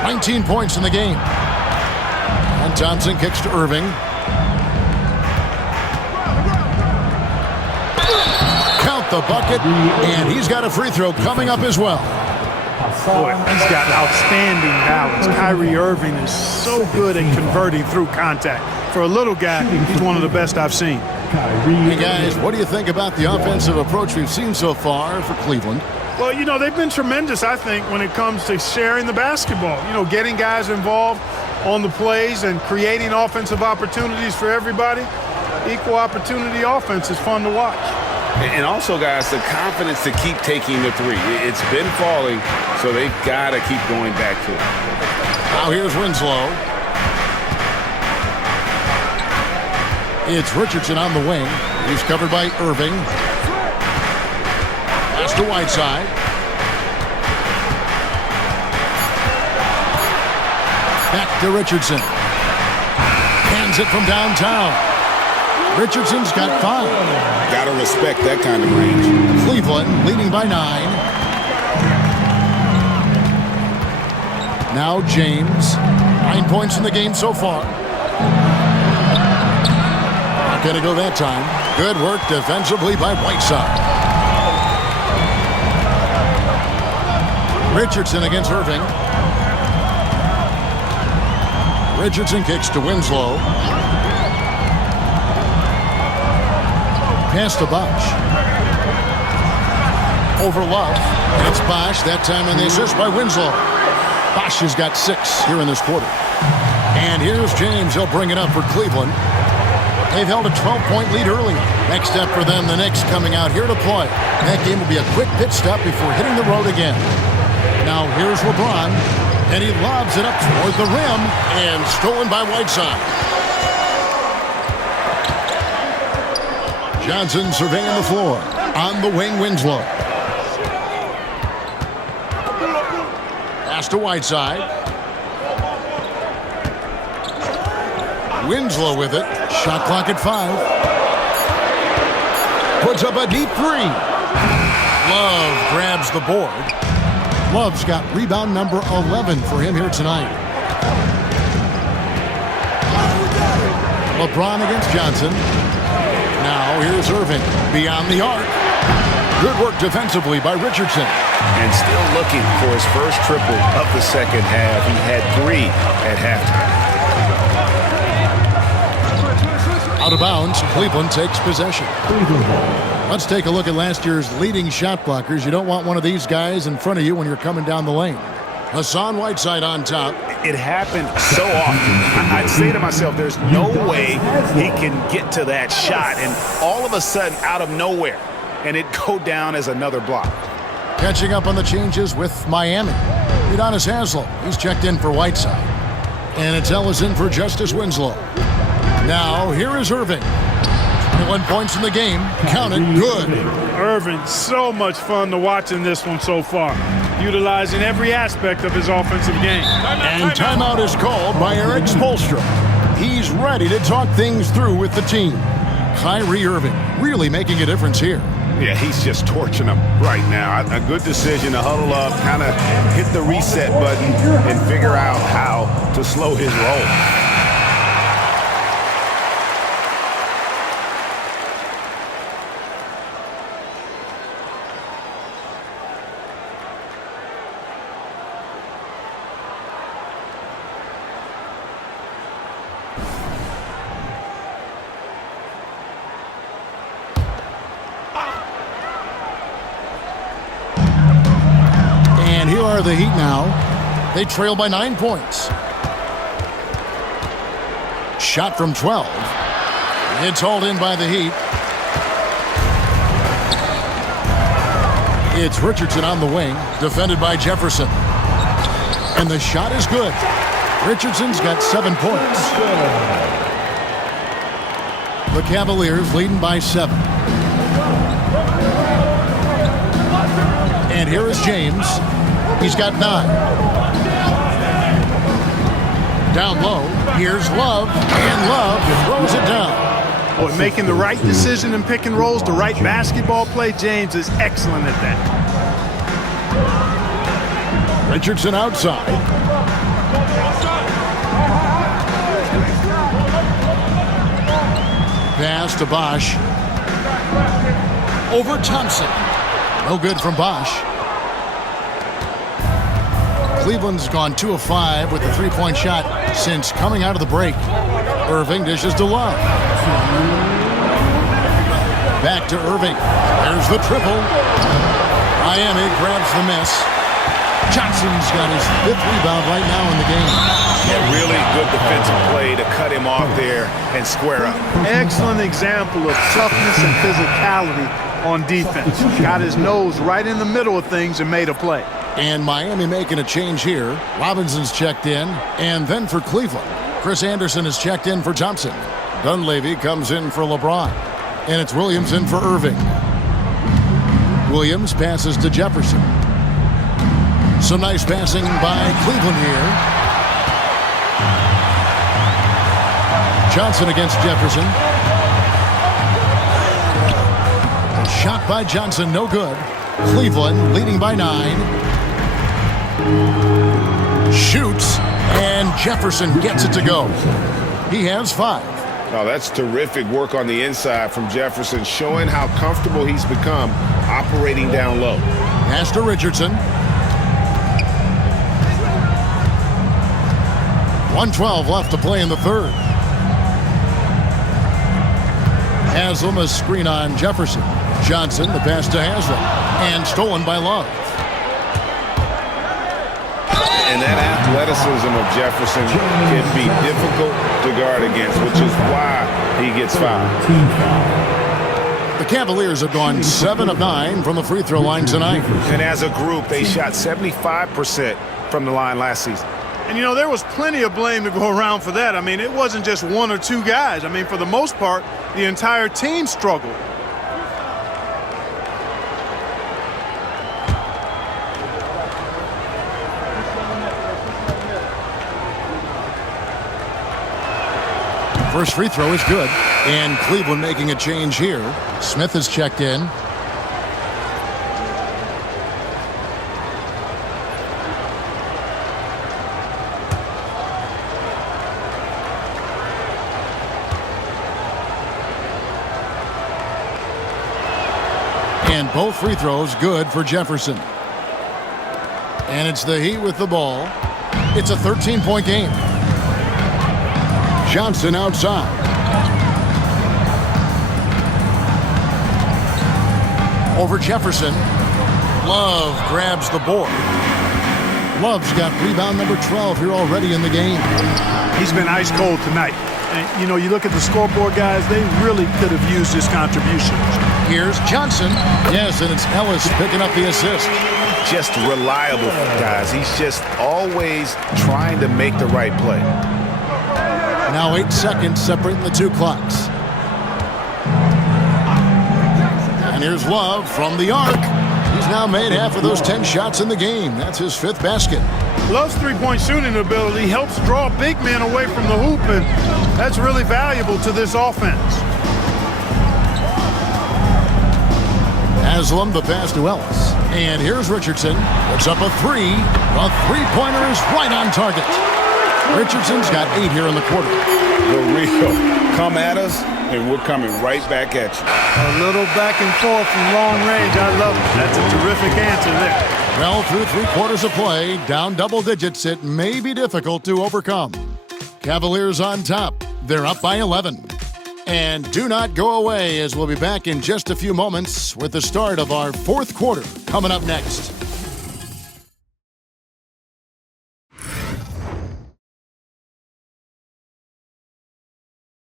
19 points in the game. And Thompson kicks to Irving. Count the bucket, and he's got a free throw coming up as well. Boy, he's got outstanding balance. Kyrie Irving is so good at converting through contact. For a little guy, he's one of the best I've seen. Hey guys, what do you think about the offensive approach we've seen so far for Cleveland? Well, you know, they've been tremendous, I think, when it comes to sharing the basketball. You know, getting guys involved on the plays and creating offensive opportunities for everybody. Equal opportunity offense is fun to watch. And also, guys, the confidence to keep taking the three. It's been falling, so they've got to keep going back to it. Now here's Winslow. It's Richardson on the wing. He's covered by Irving. Pass to Whiteside. Back to Richardson. Hands it from downtown. Richardson's got 5. Got to respect that kind of range. Cleveland leading by 9. Now James. 9 points in the game so far. Not going to go that time. Good work defensively by Whiteside. Richardson against Irving. Richardson kicks to Winslow. Pass to Bosh. Over Love. And it's Bosh, that time on the assist by Winslow. Bosh has got 6 here in this quarter. And here's James. He'll bring it up for Cleveland. They've held a 12-point lead early. Next up for them, the Knicks coming out here to play. That game will be a quick pit stop before hitting the road again. Now here's LeBron. And he lobs it up toward the rim. And stolen by Whiteside. Johnson surveying the floor. On the wing, Winslow. Pass to Whiteside. Winslow with it. Shot clock at 5. Puts up a deep 3. Love grabs the board. Love's got rebound number 11 for him here tonight. LeBron against Johnson. Now here's Irving beyond the arc. Good work defensively by Richardson. And still looking for his first triple of the second half. He had 3 at halftime. Out of bounds, Cleveland takes possession. Let's take a look at last year's leading shot blockers. You don't want one of these guys in front of you when you're coming down the lane. Hassan Whiteside on top. It happened so often. I'd say to myself, there's no way he can get to that shot, and all of a sudden, out of nowhere, and it go down as another block. Catching up on the changes with Miami. Udonis Haslem, he's checked in for Whiteside. And it's Ellis in for Justice Winslow. Now, here is Irving. 21 points in the game. Counted good. Irving, so much fun to watch in this one so far. Utilizing every aspect of his offensive game. And timeout is called by Eric Spoelstra. He's ready to talk things through with the team. Kyrie Irving really making a difference here. Yeah, he's just torching them right now. A good decision to huddle up, kind of hit the reset button, and figure out how to slow his roll. The Heat now. They trail by 9 points. Shot from 12. It's hauled in by the Heat. It's Richardson on the wing, defended by Jefferson. And the shot is good. Richardson's got 7 points. The Cavaliers leading by 7. And here is James. He's got 9. Down low, here's Love, and Love throws it down. Boy, making the right decision in pick and rolls, the right basketball play, James is excellent at that. Richardson outside. Pass to Bosch. Over Thompson. No good from Bosch. Cleveland's gone 2 of 5 with the three-point shot since coming out of the break. Irving dishes to Love. Back to Irving. There's the triple. Miami grabs the miss. Johnson's got his 5th rebound right now in the game. Yeah, really good defensive play to cut him off there and square up. Excellent example of toughness and physicality on defense. Got his nose right in the middle of things and made a play. And Miami making a change here. Robinson's checked in. And then for Cleveland, Chris Anderson is checked in for Thompson. Dunleavy comes in for LeBron. And it's Williams in for Irving. Williams passes to Jefferson. Some nice passing by Cleveland here. Johnson against Jefferson. A shot by Johnson, no good. Cleveland leading by 9. Shoots, and Jefferson gets it to go. He has 5. Oh, that's terrific work on the inside from Jefferson, showing how comfortable he's become operating down low. Pass to Richardson. 1:12 left to play in the third. Haslam, a screen on Jefferson. Johnson, the pass to Haslam, and stolen by Love. And that athleticism of Jefferson can be difficult to guard against, which is why he gets fouled. The Cavaliers have gone 7 of 9 from the free throw line tonight. And as a group, they shot 75% from the line last season. And, you know, there was plenty of blame to go around for that. I mean, it wasn't just 1 or 2 guys. I mean, for the most part, the entire team struggled. First free throw is good. And Cleveland making a change here. Smith is checked in. And both free throws good for Jefferson. And it's the Heat with the ball. It's a 13-point game. Johnson outside. Over Jefferson. Love grabs the board. Love's got rebound number 12 here already in the game. He's been ice cold tonight. And, you know, you look at the scoreboard, guys, they really could have used his contribution. Here's Johnson. Yes, and it's Ellis picking up the assist. Just reliable, guys. He's just always trying to make the right play. Now 8 seconds separating the 2 clocks. And here's Love from the arc. He's now made half of those 10 shots in the game. That's his 5th basket. Love's three-point shooting ability helps draw big men away from the hoop, and that's really valuable to this offense. Haslam, the pass to Ellis. And here's Richardson. Puts up a 3. The three-pointer is right on target. Richardson's got 8 here in the quarter. The real come at us, and we're coming right back at you. A little back and forth from long range. I love it. That's a terrific answer there. Well, through 3 quarters of play, down double digits, it may be difficult to overcome. Cavaliers on top. They're up by 11. And do not go away, as we'll be back in just a few moments with the start of our 4th quarter coming up next.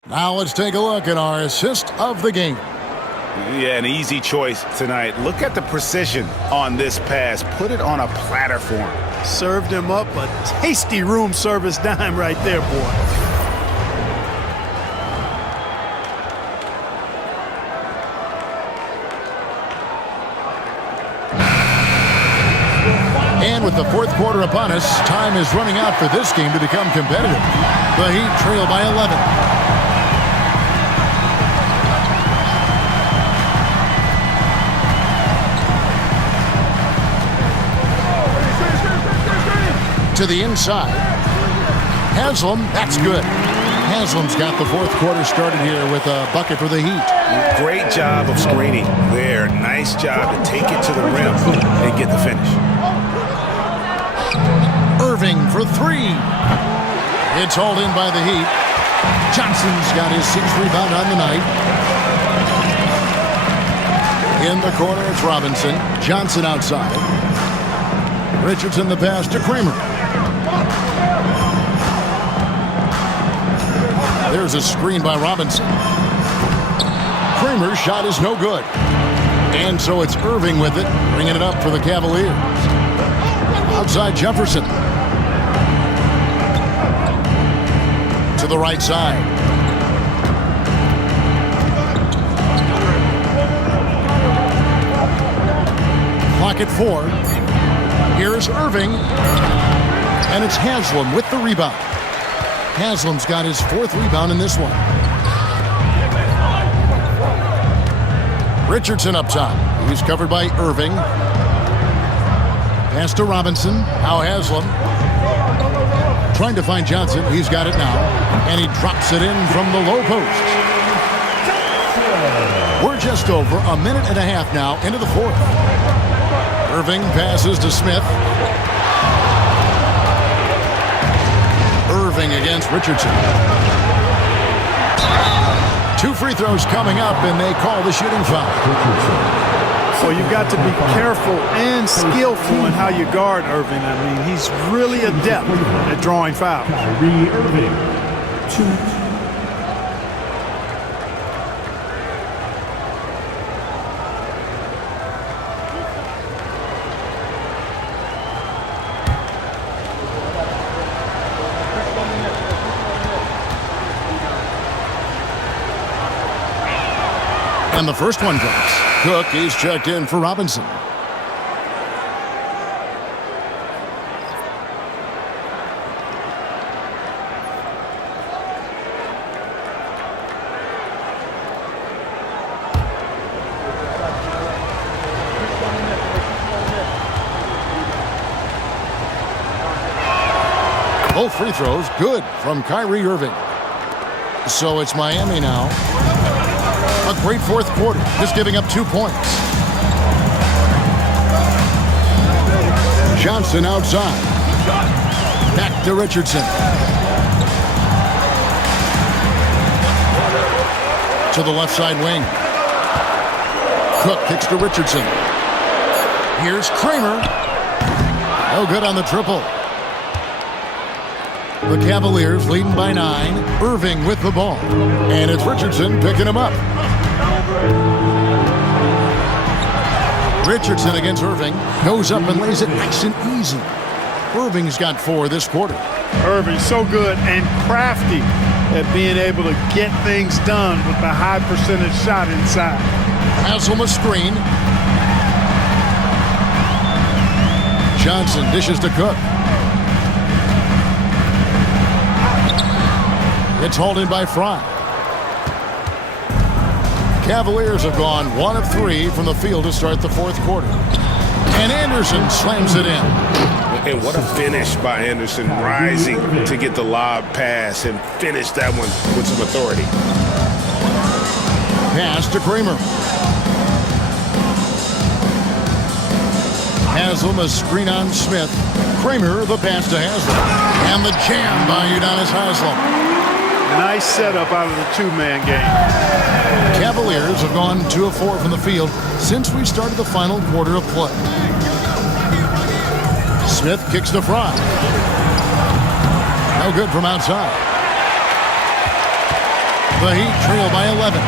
Now let's take a look at our assist of the game. Yeah, an easy choice tonight. Look at the precision on this pass. Put it on a platter for him. Served him up a tasty room service dime right there, boy. And with the 4th quarter upon us, time is running out for this game to become competitive. The Heat trail by 11. To the inside. Haslam, that's good. Haslam's got the fourth quarter started here with a bucket for the Heat. Great job of screening there. Nice job to take it to the rim and get the finish. Irving for three. It's hauled in by the Heat. Johnson's got his sixth rebound on the night. In the corner, it's Robinson. Johnson outside. Richardson the pass to Kramer. There's a screen by Robinson. Kramer's shot is no good. And so it's Irving with it, bringing it up for the Cavaliers. Outside Jefferson. To the right side. Clock at 4. Here's Irving. And it's Haslam with the rebound. Haslam's got his fourth rebound in this one. Richardson up top. He's covered by Irving. Pass to Robinson. Now Haslam. Trying to find Johnson. He's got it now. And he drops it in from the low post. We're just over a minute and a half now into the fourth. Irving passes to Smith. Irving against Richardson. 2 free throws coming up, and they call the shooting foul. So you've got to be careful and skillful in how you guard Irving. I mean, he's really adept at drawing fouls. Kyrie Irving, 2. And the first one drops. Cook is checked in for Robinson. Both free throws good from Kyrie Irving. So it's Miami now. A great fourth quarter, just giving up 2 points. Johnson outside. Back to Richardson. To the left side wing. Cook kicks to Richardson. Here's Kramer. No good on the triple. The Cavaliers leading by 9. Irving with the ball. And it's Richardson picking him up. Richardson against Irving. Goes up and lays it nice and easy. Irving's got 4 this quarter. Irving so good and crafty at being able to get things done with the high percentage shot inside. Haslam a screen. Johnson dishes to Cook. It's hauled in by Fry. Cavaliers have gone 1 of 3 from the field to start the fourth quarter. And Anderson slams it in. And what a finish by Anderson, rising to get the lob pass and finish that one with some authority. Pass to Kramer. Haslam a screen on Smith. Kramer the pass to Haslam. And the jam by Udonis Haslam. Nice setup out of the two-man game. Cavaliers have gone 2 of 4 from the field since we started the final quarter of play. Smith kicks to Fry. No good from outside. The Heat trail by 11.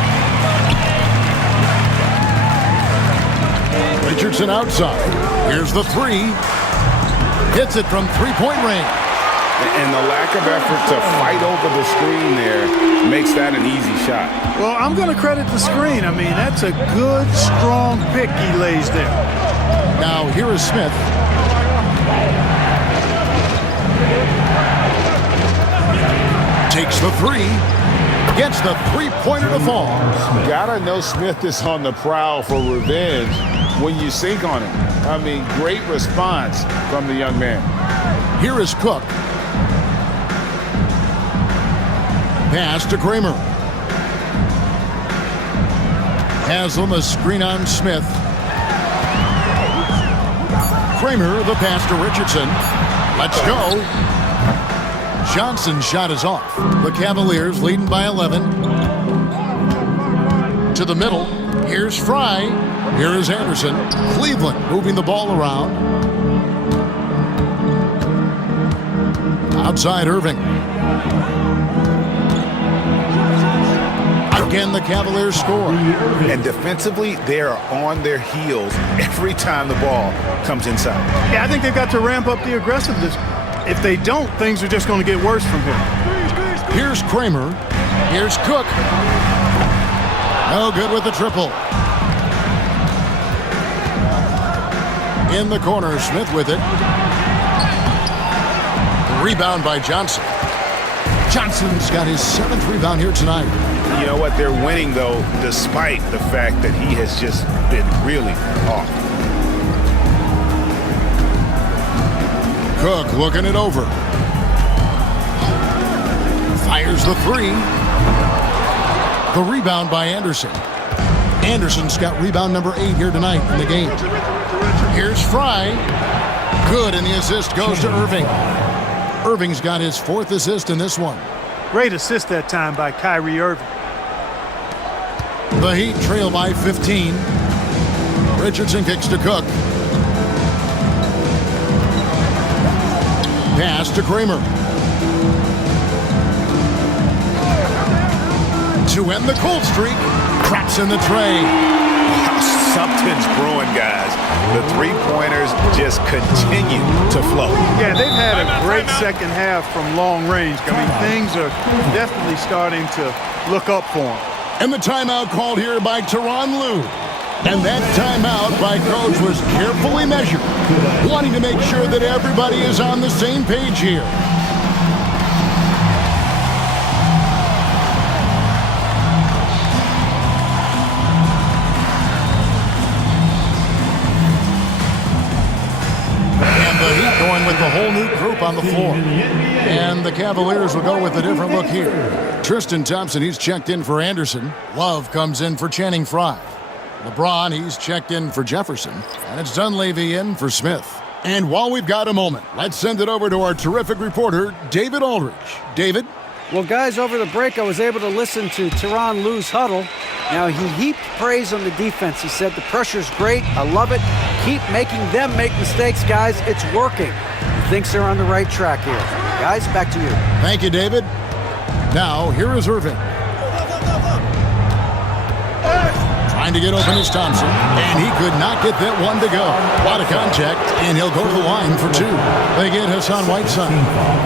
Richardson outside. Here's the 3. Hits it from three-point range. And the lack of effort to fight over the screen there makes that an easy shot. Well, I'm going to credit the screen. I mean, that's a good, strong pick he lays there. Now, here is Smith. Takes the 3. Gets the three-pointer to fall. Gotta know Smith is on the prowl for revenge when you sink on him. I mean, great response from the young man. Here is Cook. Pass to Kramer. Haslam, a screen on Smith. Kramer, the pass to Richardson. Let's go. Johnson's shot is off. The Cavaliers leading by 11. To the middle. Here's Fry. Here is Anderson. Cleveland moving the ball around. Outside Irving. Again, the Cavaliers score. And defensively, they are on their heels every time the ball comes inside. Yeah, I think they've got to ramp up the aggressiveness. If they don't, things are just going to get worse from here. Here's Kramer. Here's Cook. No good with the triple. In the corner, Smith with it. Rebound by Johnson. Johnson's got his 7th rebound here tonight. You know what? They're winning, though, despite the fact that he has just been really off. Cook looking it over. Fires the 3. The rebound by Anderson. Anderson's got rebound number 8 here tonight in the game. Here's Fry. Good, and the assist goes to Irving. Irving's got his 4th assist in this one. Great assist that time by Kyrie Irving. The Heat trail by 15. Richardson kicks to Cook. Pass to Kramer. To end the cold streak. Traps in the tray. Something's brewing, guys. The three-pointers just continue to flow. Yeah, they've had a great second half from long range. I mean, things are definitely starting to look up for them. And the timeout called here by Tyronn Lue. And that timeout by Coach was carefully measured, wanting to make sure that everybody is on the same page here. Going with the whole new group on the floor. And the Cavaliers will go with a different look here. Tristan Thompson, he's checked in for Anderson. Love comes in for Channing Frye. LeBron, he's checked in for Jefferson. And it's Dunleavy in for Smith. And while we've got a moment, let's send it over to our terrific reporter, David Aldridge. David? Well, guys, over the break, I was able to listen to Tyronn Lue's huddle. Now, he heaped praise on the defense. He said the pressure's great. I love it. Keep making them make mistakes, guys. It's working. He thinks they're on the right track here. Guys, back to you. Thank you, David. Now, here is Irving. Trying to get open is Thompson, and he could not get that one to go. A lot of contact, and he'll go to the line for 2. They get Hassan Whiteside.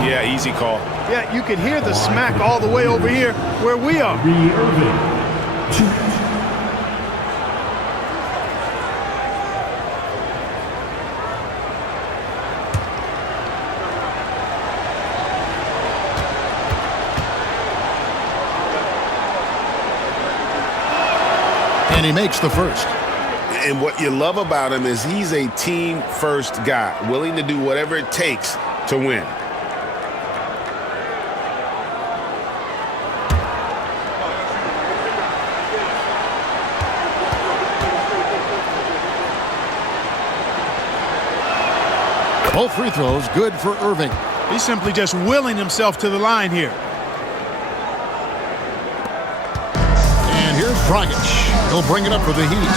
Yeah, easy call. Yeah, you can hear the smack all the way over here where we are. And he makes the first. And what you love about him is he's a team-first guy, willing to do whatever it takes to win. Both free throws good for Irving. He's simply just willing himself to the line here. And here's Dragic. He'll bring it up for the Heat.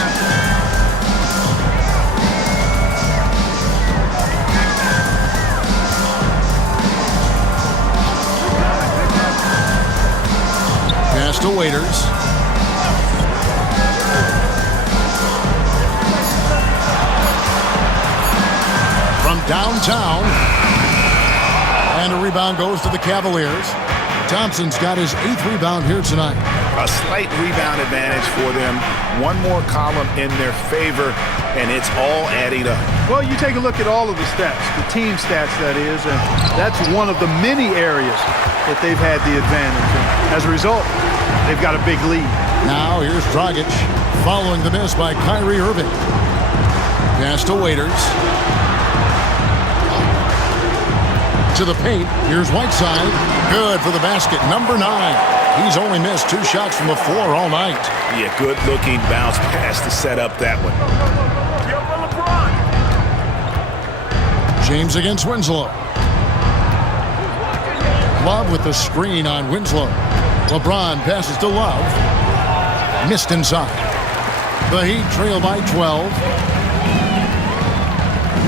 Pass to Waiters. From downtown. And a rebound goes to the Cavaliers. Thompson's got his 8th rebound here tonight. A slight rebound advantage for them. One more column in their favor, and it's all adding up. Well, you take a look at all of the stats, the team stats, that is, and that's one of the many areas that they've had the advantage. And as a result, they've got a big lead. Now here's Dragic following the miss by Kyrie Irving. Pass to Waiters. To the paint. Here's Whiteside. Good for the basket. Number 9. He's only missed 2 shots from the floor all night. Yeah, good-looking bounce pass to set up that one. James against Winslow. Love with the screen on Winslow. LeBron passes to Love. Missed inside. The Heat trail by 12.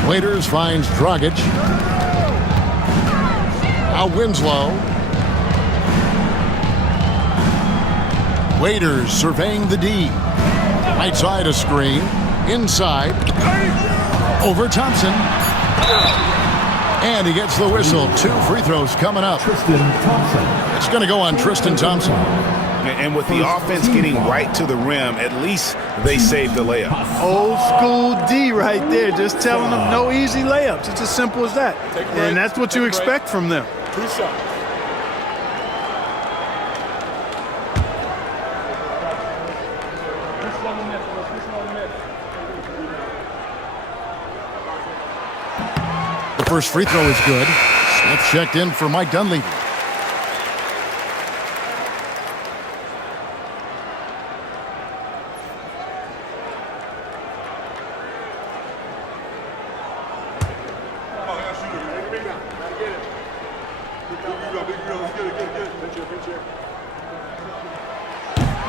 Waiters finds Dragic. Now Winslow. Waiters surveying the D. Right side a screen. Inside. Over Thompson. And he gets the whistle. 2 free throws coming up. Tristan Thompson. It's going to go on Tristan Thompson. And with the offense getting right to the rim, at least they saved the layup. Old school D right there, just telling them no easy layups. It's as simple as that. And that's what you expect from them. 2 shots. The first free throw is good. Smith checked in for Mike Dunleavy.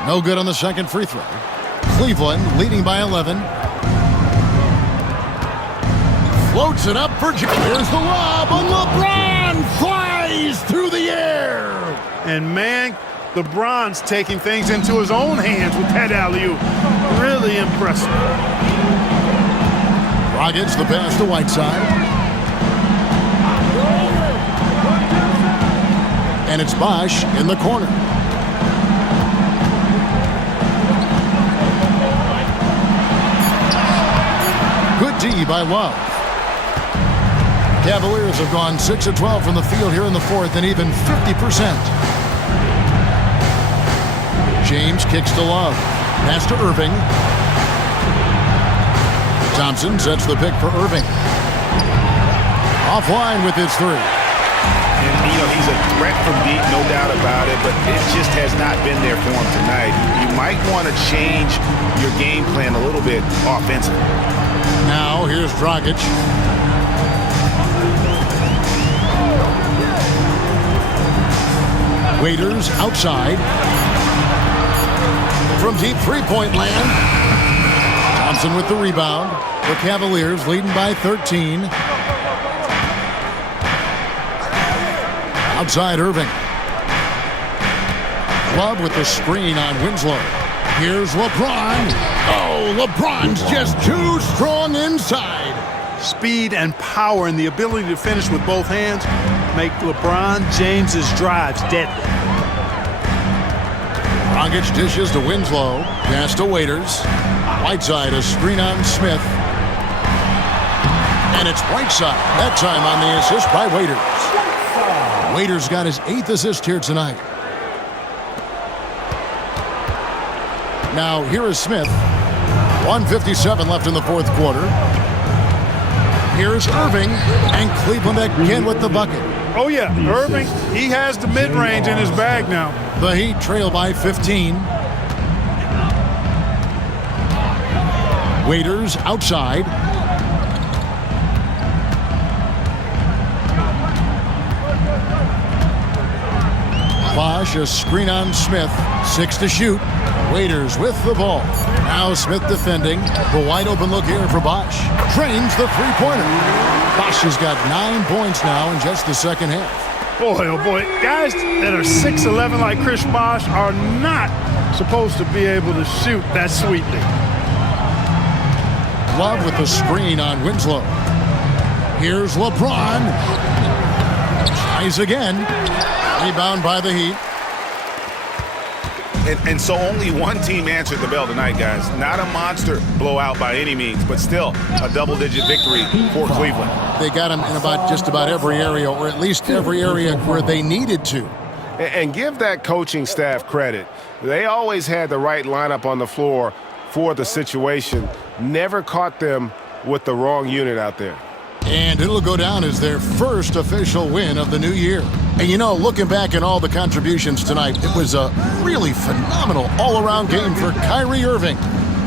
No good on the second free throw. Cleveland leading by 11. Floats it up for James. Here's the lob, and LeBron flies through the air. And man, LeBron's taking things into his own hands with that alley-oop. Really impressive. Dragic the pass to Whiteside. And it's Bosch in the corner. Good D by Love. Cavaliers have gone 6 of 12 from the field here in the fourth and even 50%. James kicks to Love. Pass to Irving. Thompson sets the pick for Irving. Offline with his 3. And, he's a threat from deep, no doubt about it, but it just has not been there for him tonight. You might want to change your game plan a little bit offensively. Now, here's Dragic. Waiters outside. From deep three-point land. Thompson with the rebound. The Cavaliers leading by 13. Outside Irving. Love with the screen on Winslow. Here's LeBron. Oh, LeBron's just too strong inside. Speed and power and the ability to finish with both hands make LeBron James's drives deadly. Dragic dishes to Winslow. Pass to Waiters. Whiteside a screen on Smith. And it's Whiteside. That time on the assist by Waiters. Waiters got his 8th assist here tonight. Now here is Smith. 1:57 left in the fourth quarter. Here's Irving, and Cleveland again with the bucket. Oh yeah, Irving, he has the mid-range in his bag now. The Heat trail by 15. Waiters outside. Bosch a screen on Smith. 6 to shoot. Waiters with the ball. Now Smith defending. The wide open look here for Bosch. Drains the three-pointer. Bosch has got 9 points now in just the second half. Boy, oh boy, guys that are 6'11" like Chris Bosch are not supposed to be able to shoot that sweetly. Love with the screen on Winslow. Here's LeBron. Tries again. Rebound by the Heat. And so only one team answered the bell tonight, guys. Not a monster blowout by any means, but still a double-digit victory for Cleveland. They got him in just about every area, or at least every area where they needed to. And give that coaching staff credit. They always had the right lineup on the floor for the situation. Never caught them with the wrong unit out there. And it'll go down as their first official win of the new year. And you know, looking back at all the contributions tonight, it was a really phenomenal all-around game for Kyrie Irving.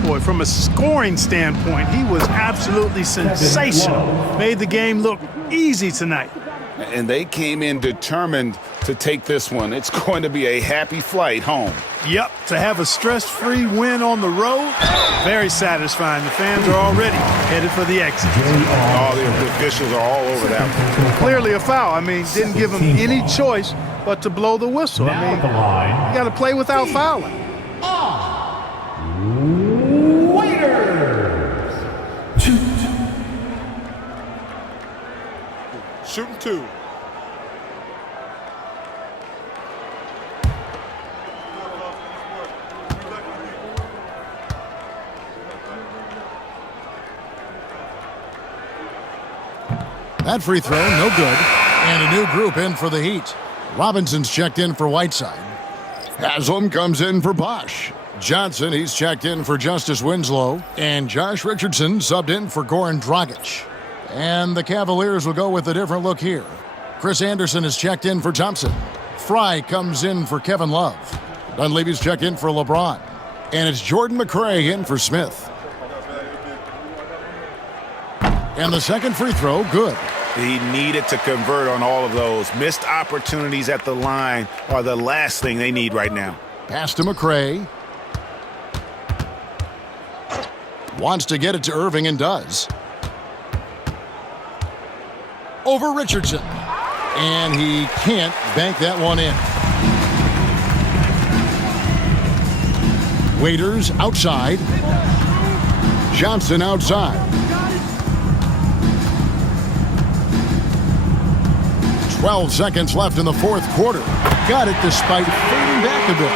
Boy, from a scoring standpoint, he was absolutely sensational. Made the game look easy tonight. And they came in determined to take this one. It's going to be a happy flight home. Yep, to have a stress-free win on the road, very satisfying. The fans are already headed for the exit. All the officials are all over that one. Clearly a foul. I mean, didn't give him any choice but to blow the whistle. I mean, you got to play without fouling. Shooting 2. That free throw, no good. And a new group in for the Heat. Robinson's checked in for Whiteside. Haslam comes in for Bosch. Johnson, he's checked in for Justice Winslow. And Josh Richardson subbed in for Goran Dragic. And the Cavaliers will go with a different look here. Chris Anderson is checked in for Thompson. Fry comes in for Kevin Love. Dunleavy's checked in for LeBron. And it's Jordan McRae in for Smith. And the second free throw, good. He needed to convert on all of those. Missed opportunities at the line are the last thing they need right now. Pass to McRae. Wants to get it to Irving and does. Over Richardson. And he can't bank that one in. Waiters outside. Johnson outside. 12 seconds left in the fourth quarter. Got it despite fading back a bit.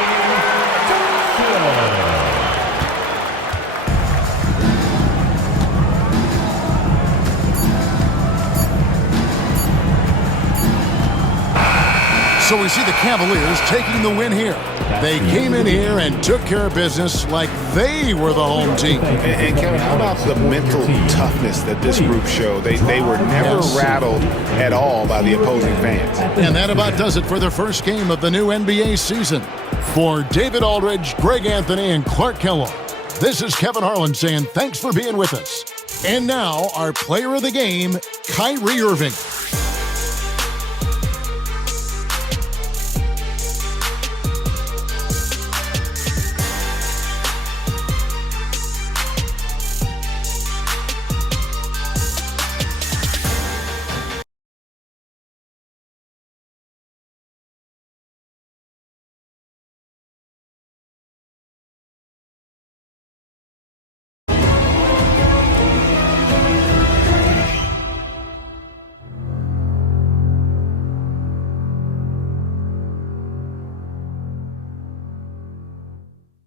So we see the Cavaliers taking the win here. They came in here and took care of business like they were the home team. And Kevin, how about the mental toughness that this group showed? They were never rattled at all by the opposing fans. And that about does it for the first game of the new NBA season. For David Aldridge, Greg Anthony, and Clark Kellogg, this is Kevin Harlan saying thanks for being with us. And now, our player of the game, Kyrie Irving.